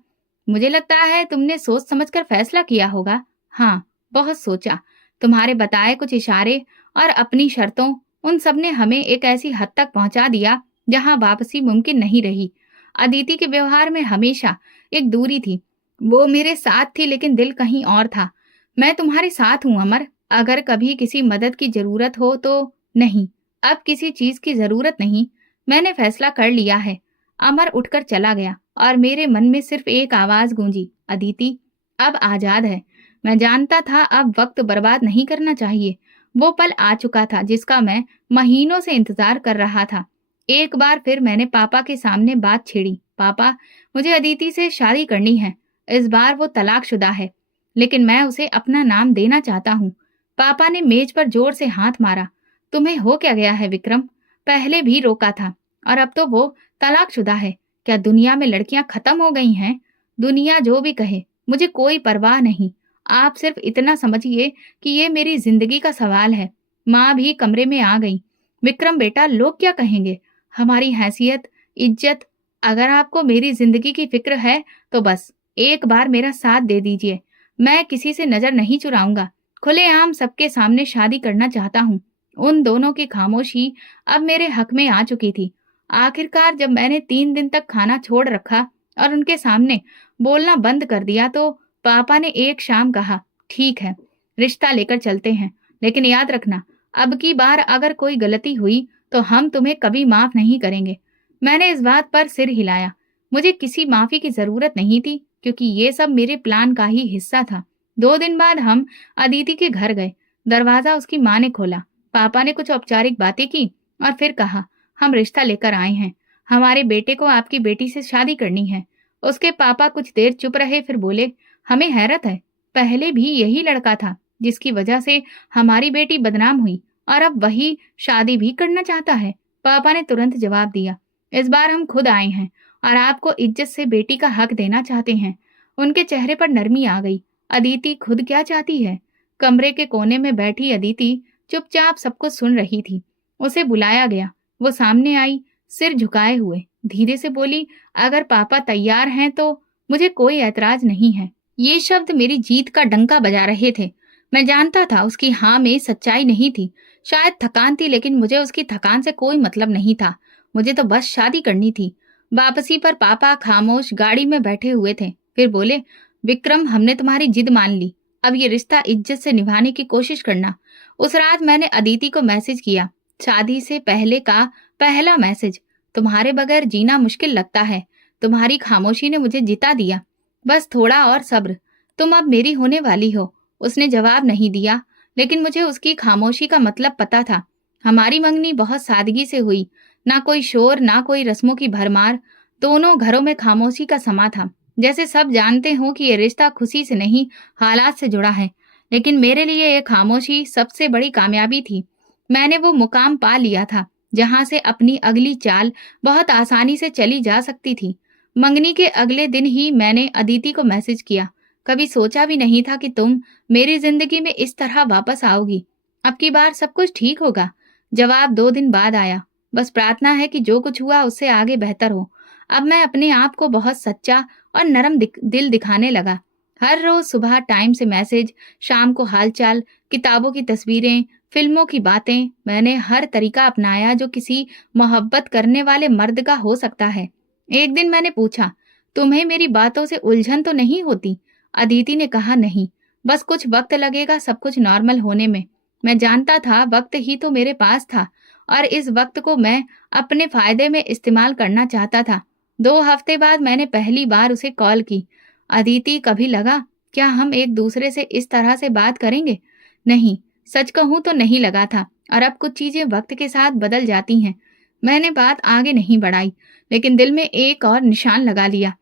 मुझे लगता है तुमने सोच समझकर फैसला किया होगा। हाँ, बहुत सोचा। तुम्हारे बताए कुछ इशारे और अपनी शर्तों, उन सब ने हमें एक ऐसी हद तक पहुंचा दिया जहां वापसी मुमकिन नहीं रही। अदिति के व्यवहार में हमेशा एक दूरी थी। वो मेरे साथ थी लेकिन दिल कहीं और था। मैं तुम्हारे साथ हूं अमर, अगर कभी किसी मदद की जरूरत हो तो। नहीं, अब किसी चीज की जरूरत नहीं। मैंने फैसला कर लिया है। अमर उठकर चला गया और मेरे मन में सिर्फ एक आवाज गूंजी, अदिति अब आजाद है। मैं जानता था अब वक्त बर्बाद नहीं करना चाहिए। वो पल आ चुका था जिसका मैं महीनों से इंतजार कर रहा था। एक बार फिर मैंने पापा के सामने बात छेड़ी, पापा मुझे अदिति से शादी करनी है। इस बार वो तलाकशुदा है, लेकिन मैं उसे अपना नाम देना चाहता हूँ। पापा ने मेज पर जोर से हाथ मारा। तुम्हें हो क्या गया है विक्रम? पहले भी रोका था और अब तो वो तलाकशुदा है। क्या दुनिया में लड़कियां खत्म हो गई हैं? दुनिया जो भी कहे, मुझे कोई परवाह नहीं। आप सिर्फ इतना समझिए कि ये मेरी जिंदगी का सवाल है। माँ भी कमरे में आ गई। विक्रम बेटा, लोग क्या कहेंगे? हमारी हैसियत, इज्जत। अगर आपको मेरी जिंदगी की फिक्र है तो बस एक बार मेरा साथ दे दीजिए। मैं किसी से नजर नहीं चुराऊंगा। खुलेआम सबके सामने शादी करना चाहता हूँ। उन दोनों की खामोशी अब मेरे हक में आ चुकी थी। आखिरकार जब मैंने 3 दिन तक खाना छोड़ रखा और उनके सामने बोलना बंद कर दिया तो पापा ने एक शाम कहा, ठीक है, रिश्ता लेकर चलते हैं, लेकिन याद रखना, अब की बार अगर कोई गलती हुई तो हम तुम्हें कभी माफ नहीं करेंगे। मैंने इस बात पर सिर हिलाया। मुझे किसी माफी की जरूरत नहीं थी, क्योंकि ये सब मेरे प्लान का ही हिस्सा था। 2 दिन बाद हम अदिति के घर गए। दरवाजा उसकी माँ ने खोला। पापा ने कुछ औपचारिक बातें की और फिर कहा, हम रिश्ता लेकर आए हैं। हमारे बेटे को आपकी बेटी से शादी करनी है। उसके पापा कुछ देर चुप रहे, फिर बोले, हमें हैरत है, पहले भी यही लड़का था जिसकी वजह से हमारी बेटी बदनाम हुई और अब वही शादी भी करना चाहता है। पापा ने तुरंत जवाब दिया, इस बार हम खुद आए हैं और आपको इज्जत से बेटी का हक देना चाहते हैं। उनके चेहरे पर नरमी आ गई। अदिति खुद क्या चाहती है? कमरे के कोने में बैठी अदिति चुपचाप सब कुछ सुन रही थी। उसे बुलाया गया। वो सामने आई, सिर झुकाए हुए, धीरे से बोली, अगर पापा तैयार हैं तो मुझे कोई ऐतराज नहीं है। ये शब्द मेरी जीत का डंका बजा रहे थे। मैं जानता था उसकी हाँ में सच्चाई नहीं थी, शायद थकान थी, लेकिन मुझे उसकी थकान से कोई मतलब नहीं था। मुझे तो बस शादी करनी थी। वापसी पर पापा खामोश गाड़ी में बैठे हुए थे। फिर बोले, विक्रम, हमने तुम्हारी जिद मान ली। अब ये रिश्ता इज्जत से निभाने की कोशिश करना। उस रात मैंने अदिति को मैसेज किया, शादी से पहले का पहला मैसेज, तुम्हारे बगैर जीना मुश्किल लगता है। तुम्हारी खामोशी ने मुझे जिता दिया। बस थोड़ा और सब्र, तुम अब मेरी होने वाली हो। उसने जवाब नहीं दिया, लेकिन मुझे उसकी खामोशी का मतलब पता था। हमारी मंगनी बहुत सादगी से हुई, ना कोई शोर, ना कोई रस्मों की भरमार। दोनों घरों में खामोशी का समा था, जैसे सब जानते हो कि ये रिश्ता खुशी से नहीं, हालात से जुड़ा है। लेकिन मेरे लिए ये खामोशी सबसे बड़ी कामयाबी थी। मैंने वो मुकाम पा लिया था जहां से अपनी अगली चाल बहुत आसानी से चली जा सकती थी। मंगनी के अगले दिन ही मैंने अदिति को मैसेज किया, कभी सोचा भी नहीं था कि तुम मेरी जिंदगी में इस तरह वापस आओगी। अब की बार सब कुछ ठीक होगा। जवाब 2 दिन बाद आया, बस प्रार्थना है कि जो कुछ हुआ उससे आगे बेहतर हो। अब मैं अपने आप को बहुत सच्चा और नरम दिल दिखाने लगा। हर रोज सुबह टाइम से मैसेज, शाम को हालचाल, किताबों की तस्वीरें, फिल्मों की बातें। मैंने हर तरीका अपनाया जो किसी मोहब्बत करने वाले मर्द का हो सकता है। एक दिन मैंने पूछा, तुम्हें मेरी बातों से उलझन तो नहीं होती? अदिति ने कहा, नहीं, बस कुछ वक्त लगेगा सब कुछ नॉर्मल होने में। मैं जानता था वक्त ही तो मेरे पास था और इस वक्त को मैं अपने फायदे में इस्तेमाल करना चाहता था। 2 हफ्ते बाद मैंने पहली बार उसे कॉल की। अदिति, कभी लगा क्या हम एक दूसरे से इस तरह से बात करेंगे? नहीं, सच कहूं तो नहीं लगा था, और अब कुछ चीजें वक्त के साथ बदल जाती हैं। मैंने बात आगे नहीं बढ़ाई, लेकिन दिल में एक और निशान लगा लिया।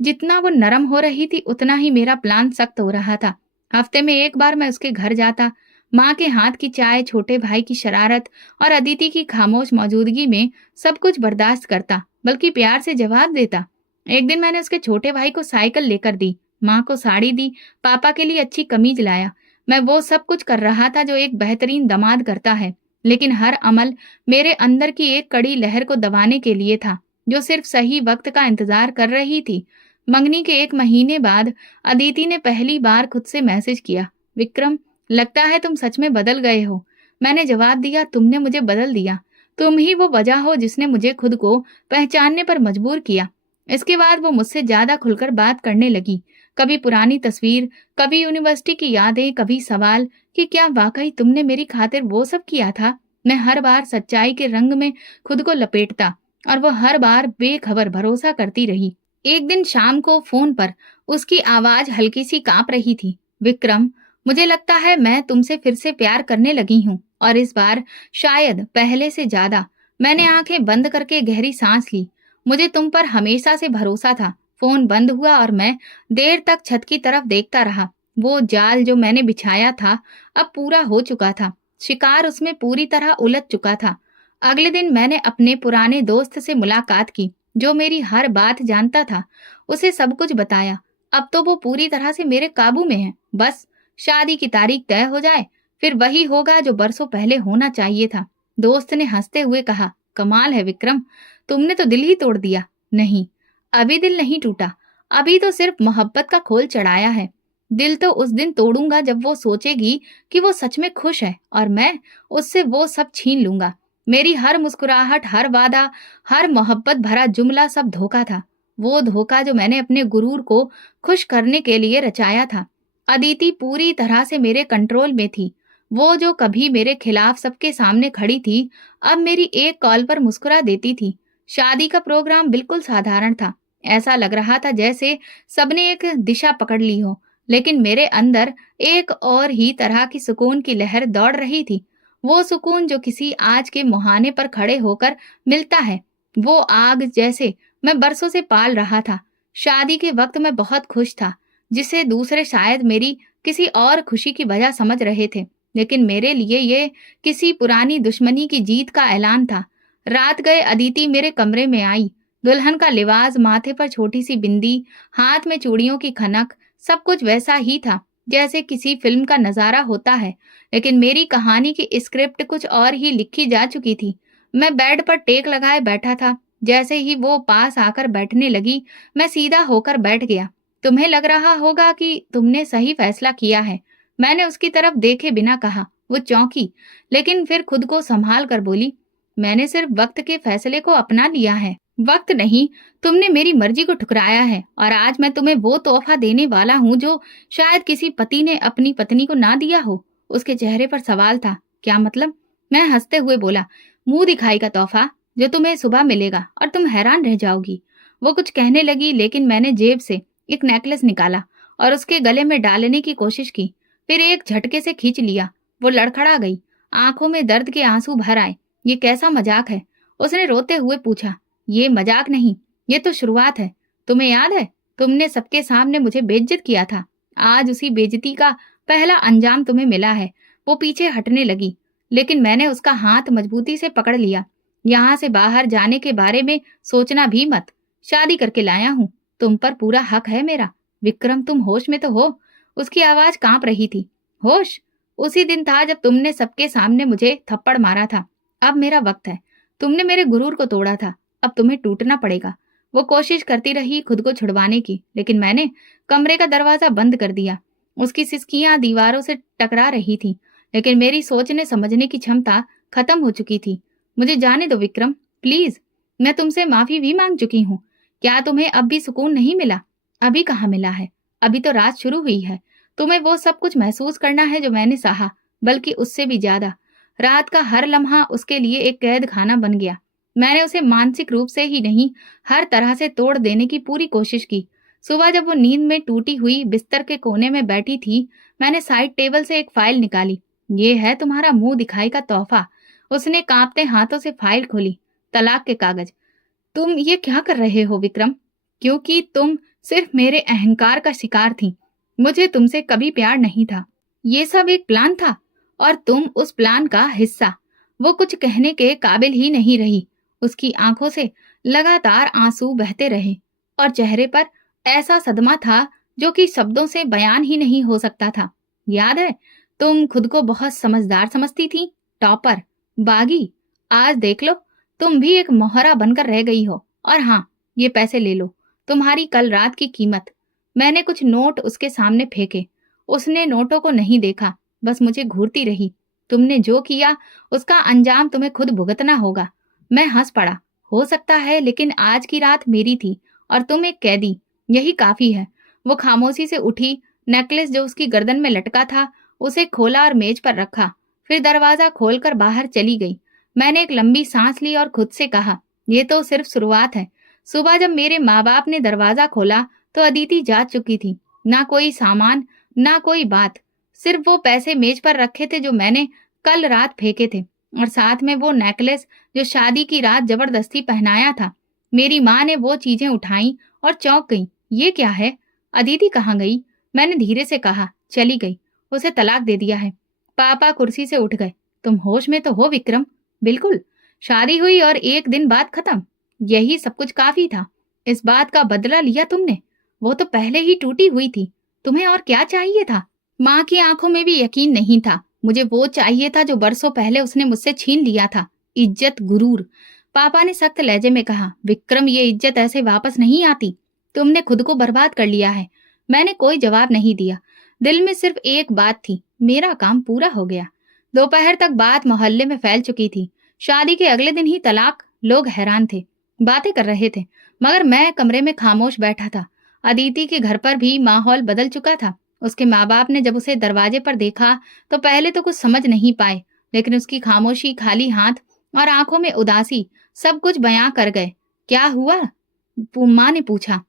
जितना वो नरम हो रही थी उतना ही मेरा प्लान सख्त हो रहा था। हफ्ते में एक बार मैं उसके घर जाता, माँ के हाथ की चाय, छोटे भाई की शरारत और अदिति की खामोश मौजूदगी में सब कुछ बर्दाश्त करता, बल्कि प्यार से जवाब देता। एक दिन मैंने उसके छोटे भाई को साइकिल लेकर दी, माँ को साड़ी दी, पापा के लिए अच्छी कमीज लाया। मैं वो सब कुछ कर रहा था जो एक बेहतरीन दामाद करता है, लेकिन हर अमल मेरे अंदर की एक कड़ी लहर को दबाने के लिए था। जो सिर्फ सही वक्त का इंतजार कर रही थी। मंगनी के 1 महीने बाद अदिति ने पहली बार खुद से मैसेज किया, विक्रम, लगता है तुम सच में बदल गए हो। मैंने जवाब दिया, तुमने मुझे बदल दिया। तुम ही वो वजह हो जिसने मुझे खुद को पहचानने पर मजबूर किया। इसके बाद वो मुझसे ज्यादा खुलकर बात करने लगी। कभी पुरानी तस्वीर, कभी यूनिवर्सिटी की यादें, कभी सवाल कि क्या वाकई तुमने मेरी खातिर वो सब किया था। मैं हर बार सच्चाई के रंग में खुद को लपेटता और वो हर बार बेखबर भरोसा करती रही। एक दिन शाम को फोन पर उसकी आवाज हल्की सी कांप रही थी, विक्रम, मुझे लगता है मैं तुमसे फिर से प्यार करने लगी हूँ, और इस बार शायद पहले से ज्यादा। मैंने आंखें बंद करके गहरी सांस ली। मुझे तुम पर हमेशा से भरोसा था। फोन बंद हुआ और मैं देर तक छत की तरफ देखता रहा। वो जाल जो मैंने बिछाया था अब पूरा हो चुका था। शिकार उसमें पूरी तरह उलझ चुका था। अगले दिन मैंने अपने पुराने दोस्त से मुलाकात की, जो मेरी हर बात जानता था। उसे सब कुछ बताया। अब तो वो पूरी तरह से मेरे काबू में है। बस शादी की तारीख तय हो जाए, फिर वही होगा जो बरसों पहले होना चाहिए था। दोस्त ने हंसते हुए कहा, कमाल है विक्रम, तुमने तो दिल ही तोड़ दिया। नहीं, अभी दिल नहीं टूटा। अभी तो सिर्फ मोहब्बत का खोल चढ़ाया है। दिल तो उस दिन तोड़ूंगा जब वो सोचेगी कि वो सच में खुश है, और मैं उससे वो सब छीन लूंगा। मेरी हर मुस्कुराहट, हर वादा, हर मोहब्बत भरा जुमला सब धोखा था। वो धोखा जो मैंने अपने गुरूर को खुश करने के लिए रचाया था। अदिति पूरी तरह से मेरे कंट्रोल में थी। वो जो कभी मेरे खिलाफ सबके सामने खड़ी थी, अब मेरी एक कॉल पर मुस्कुरा देती थी। शादी का प्रोग्राम बिल्कुल साधारण था। ऐसा लग रहा था जैसे सबने एक दिशा पकड़ ली हो, लेकिन मेरे अंदर एक और ही तरह की सुकून की लहर दौड़ रही थी। वो सुकून जो किसी आज के मुहाने पर खड़े होकर मिलता है, वो आग जैसे मैं बरसों से पाल रहा था। शादी के वक्त मैं बहुत खुश था, जिसे दूसरे शायद मेरी किसी और खुशी की वजह समझ रहे थे, लेकिन मेरे लिए ये किसी पुरानी दुश्मनी की जीत का ऐलान था। रात गए अदिति मेरे कमरे में आई। दुल्हन का लिबास, माथे पर छोटी सी बिंदी, हाथ में चूड़ियों की खनक, सब कुछ वैसा ही था जैसे किसी फिल्म का नजारा होता है। लेकिन मेरी कहानी की स्क्रिप्ट कुछ और ही लिखी जा चुकी थी। मैं बेड पर टेक लगाए बैठा था। जैसे ही वो पास आकर बैठने लगी, मैं सीधा होकर बैठ गया। तुम्हें लग रहा होगा कि तुमने सही फैसला किया है, मैंने उसकी तरफ देखे बिना कहा। वो चौंकी, लेकिन फिर खुद को संभाल कर बोली, मैंने सिर्फ वक्त के फैसले को अपना लिया है। वक्त नहीं, तुमने मेरी मर्जी को ठुकराया है, और आज मैं तुम्हें वो तोहफा देने वाला हूँ जो शायद किसी पति ने अपनी पत्नी को ना दिया हो। उसके चेहरे पर सवाल था। क्या मतलब? मैं हंसते हुए बोला, मुंह दिखाई का तोहफा जो तुम्हें सुबह मिलेगा और तुम हैरान रह जाओगी। वो कुछ कहने लगी, लेकिन मैंने जेब से एक नेकलेस निकाला और उसके गले में डालने की कोशिश की, फिर एक झटके से खींच लिया। वो लड़खड़ा गई, आंखों में दर्द के आंसू भर आए। ये कैसा मजाक है? उसने रोते हुए पूछा। ये मजाक नहीं, ये तो शुरुआत है। तुम्हें याद है, तुमने सबके सामने मुझे बेइज्जत किया था। आज उसी बेइज्जती का पहला अंजाम तुम्हें मिला है। वो पीछे हटने लगी, लेकिन मैंने उसका हाथ मजबूती से पकड़ लिया। यहाँ से बाहर जाने के बारे में सोचना भी मत। शादी करके लाया हूँ, तुम पर पूरा हक है मेरा। विक्रम, तुम होश में तो हो? उसकी आवाज कांप रही थी। होश? उसी दिन था जब तुमने सबके सामने मुझे थप्पड़ मारा था। अब मेरा वक्त है। तुमने मेरे गुरूर को तोड़ा था, अब तुम्हें टूटना पड़ेगा। वो कोशिश करती रही खुद को छुड़वाने की, लेकिन मैंने कमरे का दरवाजा बंद कर दिया। उसकी सिसकियां दीवारों से टकरा रही थी, लेकिन मेरी सोचने समझने की क्षमता खत्म हो चुकी थी। मुझे जाने दो विक्रम, प्लीज। मैं तुमसे माफी भी मांग चुकी हूँ। क्या तुम्हें अब भी सुकून नहीं मिला? अभी कहाँ मिला है? अभी तो रात शुरू हुई है। तुम्हें वो सब कुछ महसूस करना है जो मैंने सहा, बल्कि उससे भी ज्यादा। रात का हर लम्हा उसके लिए एक कैद खाना बन गया। मैंने उसे मानसिक रूप से ही नहीं, हर तरह से तोड़ देने की पूरी कोशिश की। सुबह जब वो नींद में टूटी हुई बिस्तर के कोने में बैठी थी, मैंने साइड टेबल से एक फाइल निकाली। ये है तुम्हारा मुंह दिखाई का तोहफा। उसने कांपते हाथों से फाइल खोली। तलाक के कागज। तुम ये क्या कर रहे हो विक्रम? क्योंकि तुम सिर्फ मेरे अहंकार का शिकार थी। मुझे तुमसे कभी प्यार नहीं था। ये सब एक प्लान था, और तुम उस प्लान का हिस्सा। वो कुछ कहने के काबिल ही नहीं रही। उसकी आंखों से लगातार आंसू बहते रहे, और चेहरे पर ऐसा सदमा था जो कि शब्दों से बयान ही नहीं हो सकता था। याद है, तुम खुद को बहुत समझदार समझती थी, टॉपर, बागी। आज देख लो, तुम भी एक मोहरा बनकर रह गई हो। और हाँ, ये पैसे ले लो, तुम्हारी कल रात की कीमत। मैंने कुछ नोट उसके सामने फेंके। उसने नोटों को नहीं देखा, बस मुझे घूरती रही। तुमने जो किया उसका अंजाम तुम्हें खुद भुगतना होगा। मैं हंस पड़ा। हो सकता है, लेकिन आज की रात मेरी थी और तुम एक कैदी, यही काफी है। वो खामोशी से उठी, नेकलेस जो उसकी गर्दन में लटका था उसे खोला और मेज पर रखा, फिर दरवाजा खोलकर बाहर चली गई। मैंने एक लंबी सांस ली और खुद से कहा, ये तो सिर्फ शुरुआत है। सुबह जब मेरे माँ बाप ने दरवाजा खोला तो अदिति जा चुकी थी। ना कोई सामान, ना कोई बात, सिर्फ वो पैसे मेज पर रखे थे जो मैंने कल रात फेंके थे, और साथ में वो नेकलेस जो शादी की रात जबरदस्ती पहनाया था। मेरी माँ ने वो चीजें उठाई और चौंक गई। ये क्या है? अदिति कहाँ गई? मैंने धीरे से कहा। चली गई, उसे तलाक दे दिया है। पापा कुर्सी से उठ गए। तुम होश में तो हो विक्रम? बिल्कुल। शादी हुई और एक दिन बाद खत्म, यही सब कुछ काफी था। इस बात का बदला लिया तुमने। वो तो पहले ही टूटी हुई थी, तुम्हें और क्या चाहिए था? माँ की आंखों में भी यकीन नहीं था। मुझे वो चाहिए था जो बरसों पहले उसने मुझसे छीन लिया था, इज्जत, गुरूर। पापा ने सख्त लहजे में कहा, विक्रम, ये इज्जत ऐसे वापस नहीं आती। तुमने खुद को बर्बाद कर लिया है। मैंने कोई जवाब नहीं दिया। दिल में सिर्फ एक बात थी, मेरा काम पूरा हो गया। दोपहर तक बात मोहल्ले में फैल चुकी थी। शादी के अगले दिन ही तलाक। लोग हैरान थे, बातें कर रहे थे, मगर मैं कमरे में खामोश बैठा था। अदिति के घर पर भी माहौल बदल चुका था। उसके माँ बाप ने जब उसे दरवाजे पर देखा तो पहले तो कुछ समझ नहीं पाए, लेकिन उसकी खामोशी, खाली हाथ और आंखों में उदासी सब कुछ बयां कर गए। क्या हुआ? माँ ने पूछा।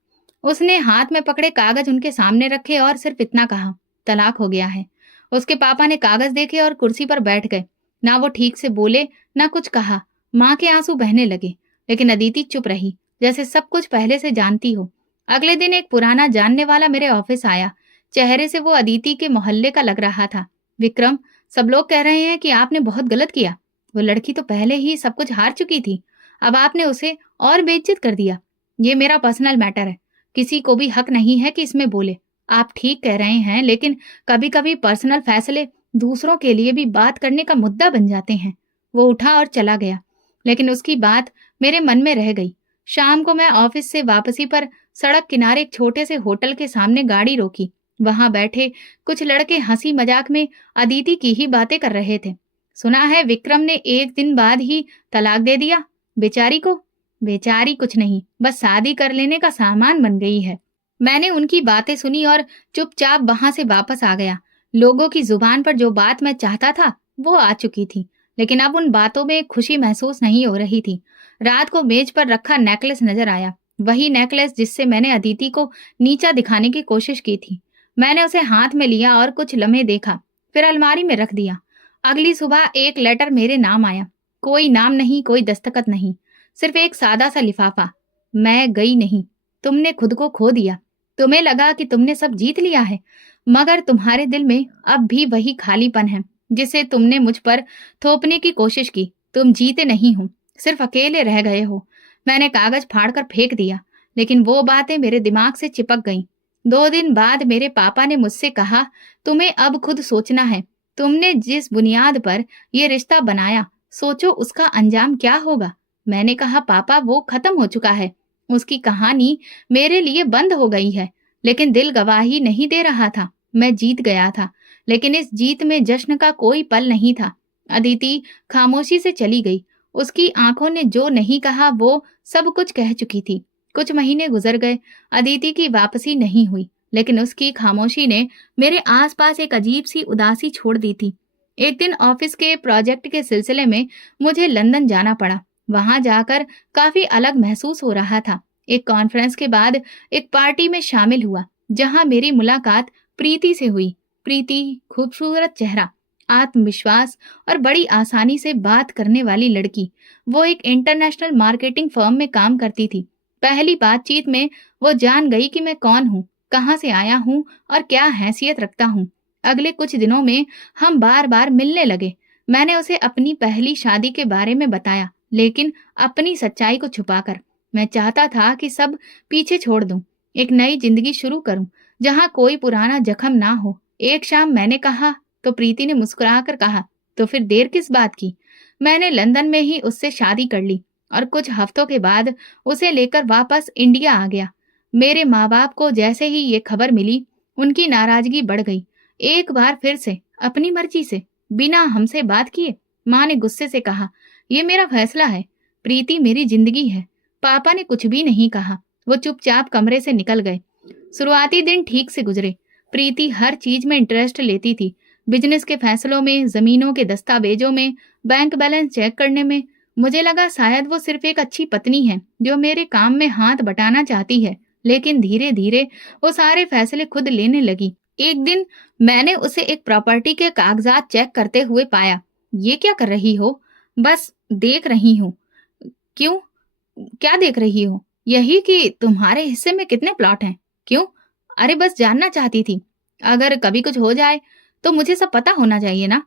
उसने हाथ में पकड़े कागज उनके सामने रखे और सिर्फ इतना कहा, तलाक हो गया है। उसके पापा ने कागज देखे और कुर्सी पर बैठ गए। ना वो ठीक से बोले, ना कुछ कहा। माँ के आंसू बहने लगे, लेकिन अदिति चुप रही, जैसे सब कुछ पहले से जानती हो। अगले दिन एक पुराना जानने वाला मेरे ऑफिस आया। चेहरे से वो अदिति के मोहल्ले का लग रहा था। विक्रम, सब लोग कह रहे हैं कि आपने बहुत गलत किया। वो लड़की तो पहले ही सब कुछ हार चुकी थी, अब आपने उसे और बेइज्जत कर दिया। ये मेरा पर्सनल मैटर है, किसी को भी हक नहीं है कि इसमें बोले। आप ठीक कह रहे हैं, लेकिन कभी कभी पर्सनल फैसले दूसरों के लिए भी बात करने का मुद्दा बन जाते हैं। वो उठा और चला गया, लेकिन उसकी बात मेरे मन में रह गई। शाम को मैं ऑफिस से वापसी पर सड़क किनारे एक छोटे से होटल के सामने गाड़ी रोकी। वहां बैठे कुछ लड़के हंसी मजाक में अदिति की ही बातें कर रहे थे। सुना है विक्रम ने एक दिन बाद ही तलाक दे दिया बेचारी को। बेचारी कुछ नहीं, बस शादी कर लेने का सामान बन गई है। मैंने उनकी बातें सुनी और चुपचाप वहां से वापस आ गया। लोगों की जुबान पर जो बात मैं चाहता था वो आ चुकी थी, लेकिन अब उन बातों में खुशी महसूस नहीं हो रही थी। रात को मेज पर रखा नेकलेस नजर आया, वही नेकलेस जिससे मैंने अदिति को नीचा दिखाने की कोशिश की थी। मैंने उसे हाथ में लिया और कुछ लम्हे देखा, फिर अलमारी में रख दिया। अगली सुबह एक लेटर मेरे नाम आया। कोई नाम नहीं, कोई दस्तखत नहीं, सिर्फ एक सादा सा लिफाफा। मैं गई नहीं, तुमने खुद को खो दिया। तुम्हें लगा कि तुमने सब जीत लिया है, मगर तुम्हारे दिल में अब भी वही खालीपन है जिसे तुमने मुझ पर थोपने की कोशिश की। तुम जीते नहीं हो, सिर्फ अकेले रह गए हो। मैंने कागज फाड़कर फेंक दिया, लेकिन वो बातें मेरे दिमाग से चिपक गईं। 2 दिन बाद मेरे पापा ने मुझसे कहा, तुम्हें अब खुद सोचना है। तुमने जिस बुनियाद पर यह रिश्ता बनाया, सोचो उसका अंजाम क्या होगा। मैंने कहा, पापा, वो खत्म हो चुका है, उसकी कहानी मेरे लिए बंद हो गई है। लेकिन दिल गवाही नहीं दे रहा था। मैं जीत गया था, लेकिन इस जीत में जश्न का कोई पल नहीं था। अदिति खामोशी से चली गई। उसकी आंखों ने जो नहीं कहा वो सब कुछ कह चुकी थी। कुछ महीने गुजर गए, अदिति की वापसी नहीं हुई, लेकिन उसकी खामोशी ने मेरे आसपास एक अजीब सी उदासी छोड़ दी थी। एक दिन ऑफिस के प्रोजेक्ट के सिलसिले में मुझे लंदन जाना पड़ा। वहां जाकर काफी अलग महसूस हो रहा था। एक कॉन्फ्रेंस के बाद एक पार्टी में शामिल हुआ, जहां मेरी मुलाकात प्रीति से हुई। प्रीति, खूबसूरत चेहरा, आत्मविश्वास और बड़ी आसानी से बात करने वाली लड़की। वो एक इंटरनेशनल मार्केटिंग फर्म में काम करती थी। पहली बातचीत में वो जान गई कि मैं कौन हूँ, कहाँ से आया हूँ और क्या हैसियत रखता हूँ। अगले कुछ दिनों में हम बार बार मिलने लगे। मैंने उसे अपनी पहली शादी के बारे में बताया, लेकिन अपनी सच्चाई को छुपाकर। मैं चाहता था कि सब पीछे छोड़ दूं, एक नई जिंदगी शुरू करूं, जहां कोई पुराना जख्म ना हो। एक शाम मैंने कहा तो प्रीति ने मुस्कुराकर कहा, तो फिर देर किस बात की? मैंने लंदन में ही उससे शादी कर ली और कुछ हफ्तों के बाद उसे लेकर वापस इंडिया आ गया। मेरे माँ बाप को जैसे ही ये खबर मिली, उनकी नाराजगी बढ़ गई। एक बार फिर से अपनी मर्जी से, बिना हमसे बात किए, माँ ने गुस्से से कहा, ये मेरा फैसला है, प्रीति मेरी जिंदगी है। पापा ने कुछ भी नहीं कहा, वो चुपचाप कमरे से निकल गए। शुरुआती दिन ठीक से गुजरे। प्रीति हर चीज में इंटरेस्ट लेती थी, बिजनेस के फैसलों में, जमीनों के दस्तावेजों में, बैंक बैलेंस चेक करने में। मुझे लगा शायद वो सिर्फ एक अच्छी पत्नी है जो मेरे काम में हाथ बटाना चाहती है, लेकिन धीरे धीरे वो सारे फैसले खुद लेने लगी। एक दिन मैंने उसे एक प्रॉपर्टी के कागजात चेक करते हुए पाया। ये क्या कर रही हो? बस देख रही हूँ। क्यों? क्या देख रही हो? यही कि तुम्हारे हिस्से में कितने प्लॉट हैं। क्यों? अरे बस जानना चाहती थी। अगर कभी कुछ हो जाए तो मुझे सब पता होना चाहिए ना।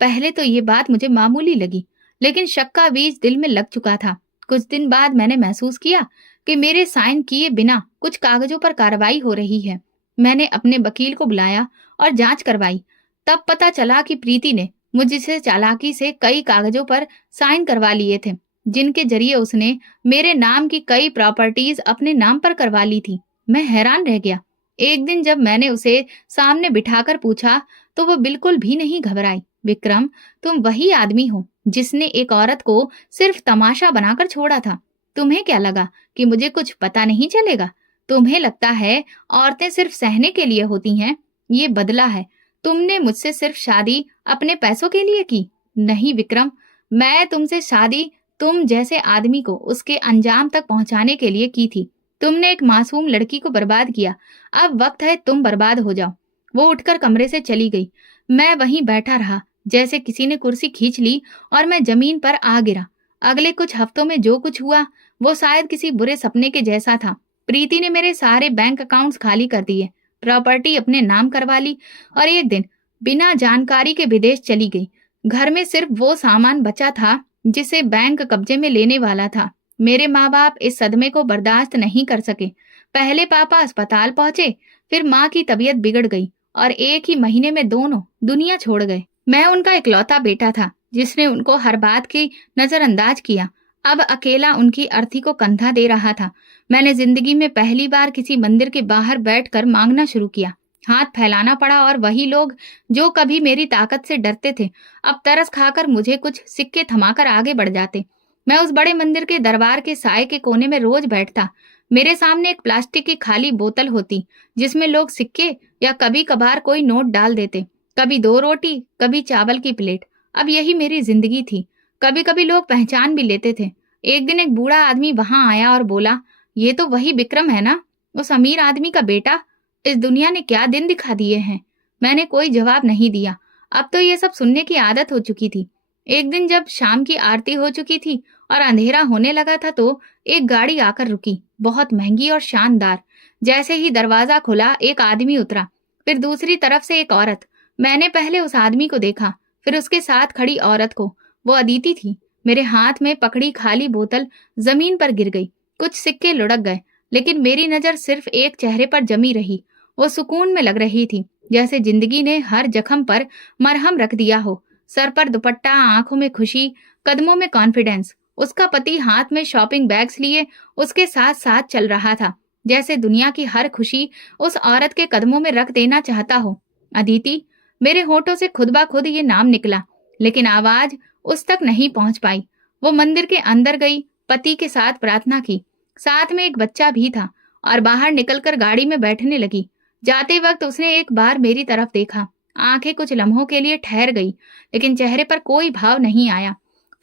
पहले तो ये बात मुझे मामूली लगी, लेकिन शक का बीज दिल में लग चुका था। कुछ दिन बाद मैंने महसूस किया कि मेरे साइन किए बिना कुछ कागजों पर कार्रवाई हो रही है। मैंने अपने वकील को बुलाया और जांच करवाई। तब पता चला कि प्रीति ने मुझसे चालाकी से कई कागजों पर साइन करवा लिए थे, जिनके जरिए उसने मेरे नाम की कई प्रॉपर्टीज अपने नाम पर करवा ली थी। मैं हैरान रह गया। एक दिन जब मैंने उसे सामने बिठाकर पूछा तो वो बिल्कुल भी नहीं घबराई। विक्रम, तुम वही आदमी हो जिसने एक औरत को सिर्फ तमाशा बनाकर छोड़ा था। तुम्हें क्या लगा कि मुझे कुछ पता नहीं चलेगा? तुम्हें लगता है औरतें सिर्फ सहने के लिए होती हैं? ये बदला है। तुमने मुझसे सिर्फ शादी अपने पैसों के लिए की। नहीं विक्रम, मैं तुमसे शादी तुम जैसे आदमी को उसके अंजाम तक पहुंचाने के लिए की थी। तुमने एक मासूम लड़की को बर्बाद किया। अब वक्त है तुम बर्बाद हो जाओ। वो उठकर कमरे से चली गई। मैं वहीं बैठा रहा, जैसे किसी ने कुर्सी खींच ली और मैं जमीन पर आ गिरा। अगले कुछ हफ्तों में जो कुछ हुआ वो शायद किसी बुरे सपने के जैसा था। प्रीति ने मेरे सारे बैंक अकाउंट्स खाली कर दिए, प्रॉपर्टी अपने नाम करवा ली और एक दिन बिना जानकारी के विदेश चली गई। घर में सिर्फ वो सामान बचा था जिसे बैंक कब्जे में लेने वाला था। मेरे माँ बाप इस सदमे को बर्दाश्त नहीं कर सके। पहले पापा अस्पताल पहुंचे, फिर माँ की तबीयत बिगड़ गई और एक ही महीने में दोनों दुनिया छोड़ गए। मैं उनका इकलौता बेटा था जिसने उनको हर बात की नजरअंदाज किया। अब अकेला उनकी अर्थी को कंधा दे रहा था। मैंने जिंदगी में पहली बार किसी मंदिर के बाहर बैठकर मांगना शुरू किया। हाथ फैलाना पड़ा और वही लोग जो कभी मेरी ताकत से डरते थे, अब तरस खाकर मुझे कुछ सिक्के थमाकर आगे बढ़ जाते। मैं उस बड़े मंदिर के दरबार के साए के कोने में रोज बैठता। मेरे सामने एक प्लास्टिक की खाली बोतल होती जिसमें लोग सिक्के या कभी कभार कोई नोट डाल देते। कभी 2 रोटी, कभी चावल की प्लेट। अब यही मेरी जिंदगी थी। कभी कभी लोग पहचान भी लेते थे। एक दिन एक बूढ़ा आदमी वहां आया और बोला, ये तो वही विक्रम है ना, उस अमीर आदमी का बेटा। इस दुनिया ने क्या दिन दिखा दिए हैं। मैंने कोई जवाब नहीं दिया। अब तो ये सब सुनने की आदत हो चुकी थी। एक दिन जब शाम की आरती हो चुकी थी और अंधेरा होने लगा था तो एक गाड़ी आकर रुकी, बहुत महंगी और शानदार। जैसे ही दरवाजा खुला एक आदमी उतरा, फिर दूसरी तरफ से एक औरत। मैंने पहले उस आदमी को देखा, फिर उसके साथ खड़ी औरत को। वो अदिति थी। मेरे हाथ में पकड़ी खाली बोतल जमीन पर गिर गई। कुछ सिक्के लुढ़क गए, लेकिन मेरी नजर सिर्फ एक चेहरे पर जमी रही। वो सुकून में लग रही थी, जैसे जिंदगी ने हर जख्म पर मरहम रख दिया हो। सर पर दुपट्टा, आंखों में खुशी, कदमों में कॉन्फिडेंस। उसका पति हाथ में शॉपिंग बैग्स लिए उसके साथ साथ चल रहा था, जैसे दुनिया की हर खुशी उस औरत के कदमों में रख देना चाहता हो। अदिति। मेरे होठों से खुद ब खुद ये नाम निकला, लेकिन आवाज उस तक नहीं पहुंच पाई। वो मंदिर के अंदर गई, पति के साथ प्रार्थना की, साथ में एक बच्चा भी था, और बाहर निकलकर गाड़ी में बैठने लगी। जाते वक्त उसने एक बार मेरी तरफ देखा। आंखें कुछ लम्हों के लिए ठहर गई, लेकिन चेहरे पर कोई भाव नहीं आया।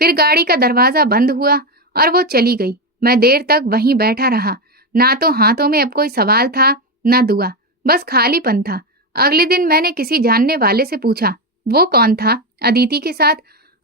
फिर गाड़ी का दरवाजा बंद हुआ और वो चली गई। मैं देर तक वहीं बैठा रहा। ना तो हाथों में अब कोई सवाल था, ना दुआ, बस खालीपन था। अगले दिन मैंने किसी जानने वाले से पूछा, वो कौन था अदिति के साथ?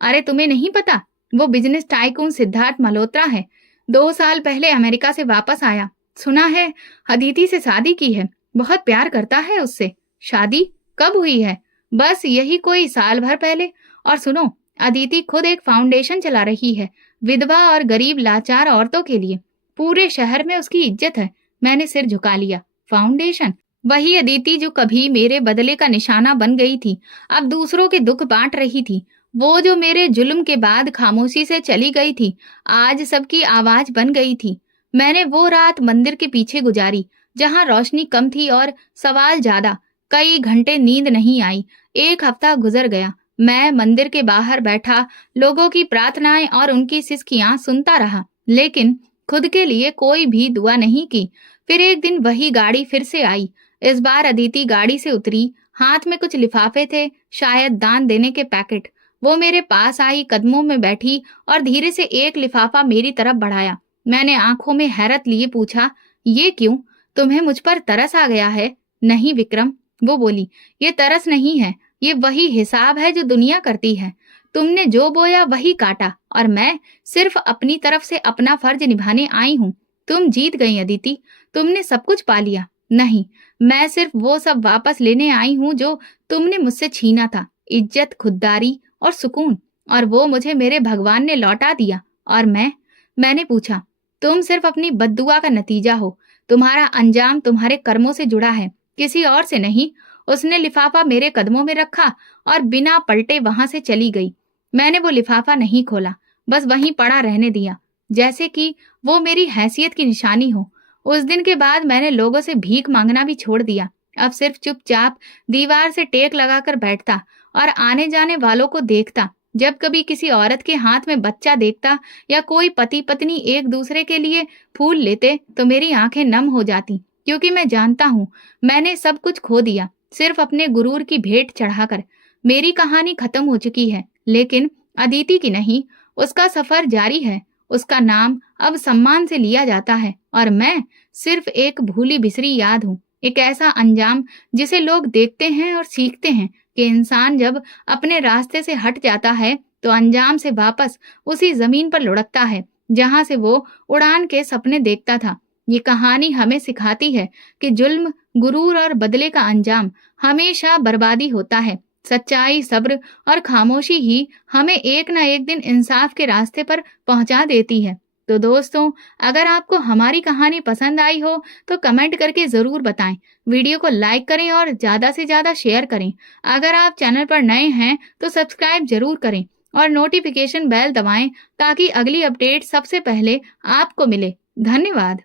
अरे तुम्हें नहीं पता, वो बिजनेस टाइकून सिद्धार्थ मल्होत्रा है। 2 साल पहले अमेरिका से वापस आया। सुना है अदिति से शादी की है, बहुत प्यार करता है उससे। शादी कब हुई है? बस यही कोई साल भर पहले। और सुनो, अदिति खुद एक फाउंडेशन चला रही है, विधवा और गरीब लाचार औरतों के लिए। पूरे शहर में उसकी इज्जत है। मैंने सिर झुका लिया। फाउंडेशन? वही अदिति जो कभी मेरे बदले का निशाना बन गई थी, अब दूसरों के दुख बांट रही थी। वो जो मेरे जुल्म के बाद खामोशी से चली गई थी, आज सबकी आवाज बन गई थी। मैंने वो रात मंदिर के पीछे गुजारी, जहाँ रोशनी कम थी और सवाल ज्यादा। कई घंटे नींद नहीं आई। एक हफ्ता गुजर गया। मैं मंदिर के बाहर बैठा लोगों की प्रार्थनाएं और उनकी सिसकियां सुनता रहा, लेकिन खुद के लिए कोई भी दुआ नहीं की। फिर एक दिन वही गाड़ी फिर से आई। इस बार अदिति गाड़ी से उतरी। हाथ में कुछ लिफाफे थे, शायद दान देने के पैकेट। वो मेरे पास आई, कदमों में बैठी और धीरे से एक लिफाफा मेरी तरफ बढ़ाया। मैंने आंखों में हैरत लिए पूछा, ये क्यों? तुम्हें मुझ पर तरस आ गया है? नहीं विक्रम, वो बोली, ये तरस नहीं है, ये वही हिसाब है जो दुनिया करती है। तुमने जो बोया वही काटा, और मैं सिर्फ अपनी तरफ से अपना फर्ज निभाने आई हूँ। तुम जीत गई अदिति, तुमने सब कुछ पा लिया। नहीं, मैं सिर्फ वो सब वापस लेने आई हूँ जो तुमने मुझसे छीना था, इज्जत, खुददारी और सुकून। और वो मुझे मेरे भगवान ने लौटा दिया। और मैंने पूछा, तुम सिर्फ अपनी बद्दुआ का नतीजा हो। तुम्हारा अंजाम तुम्हारे कर्मों से जुड़ा है, किसी और से नहीं। उसने लिफाफा मेरे कदमों में रखा और बिना पलटे वहां से चली गई। मैंने वो लिफाफा नहीं खोला, बस वहीं पड़ा रहने दिया, जैसे कि वो मेरी हैसियत की निशानी हो। उस दिन के बाद मैंने लोगों से भीख मांगना भी छोड़ दिया। अब सिर्फ चुपचाप दीवार से टेक लगाकर बैठता और आने जाने वालों को देखता। जब कभी किसी औरत के हाथ में बच्चा देखता या कोई पति पत्नी एक दूसरे के लिए फूल लेते तो मेरी आंखें नम हो जाती, क्योंकि मैं जानता हूँ मैंने सब कुछ खो दिया, सिर्फ अपने गुरूर की भेंट चढ़ाकर। मेरी कहानी खत्म हो चुकी है, लेकिन अदिति की नहीं। उसका सफर जारी है। उसका नाम अब सम्मान से लिया जाता है, और मैं सिर्फ एक भूली बिसरी याद हूँ। एक ऐसा अंजाम जिसे लोग देखते हैं और सीखते हैं कि इंसान जब अपने रास्ते से हट जाता है तो अंजाम से वापस उसी जमीन पर लुढ़कता है जहां से वो उड़ान के सपने देखता था। ये कहानी हमें सिखाती है कि जुल्म, गुरूर और बदले का अंजाम हमेशा बर्बादी होता है। सच्चाई, सब्र और खामोशी ही हमें एक न एक दिन इंसाफ के रास्ते पर पहुंचा देती है। तो दोस्तों, अगर आपको हमारी कहानी पसंद आई हो तो कमेंट करके ज़रूर बताएं। वीडियो को लाइक करें और ज़्यादा से ज़्यादा शेयर करें। अगर आप चैनल पर नए हैं तो सब्सक्राइब जरूर करें और नोटिफिकेशन बेल दबाएं ताकि अगली अपडेट सबसे पहले आपको मिले। धन्यवाद।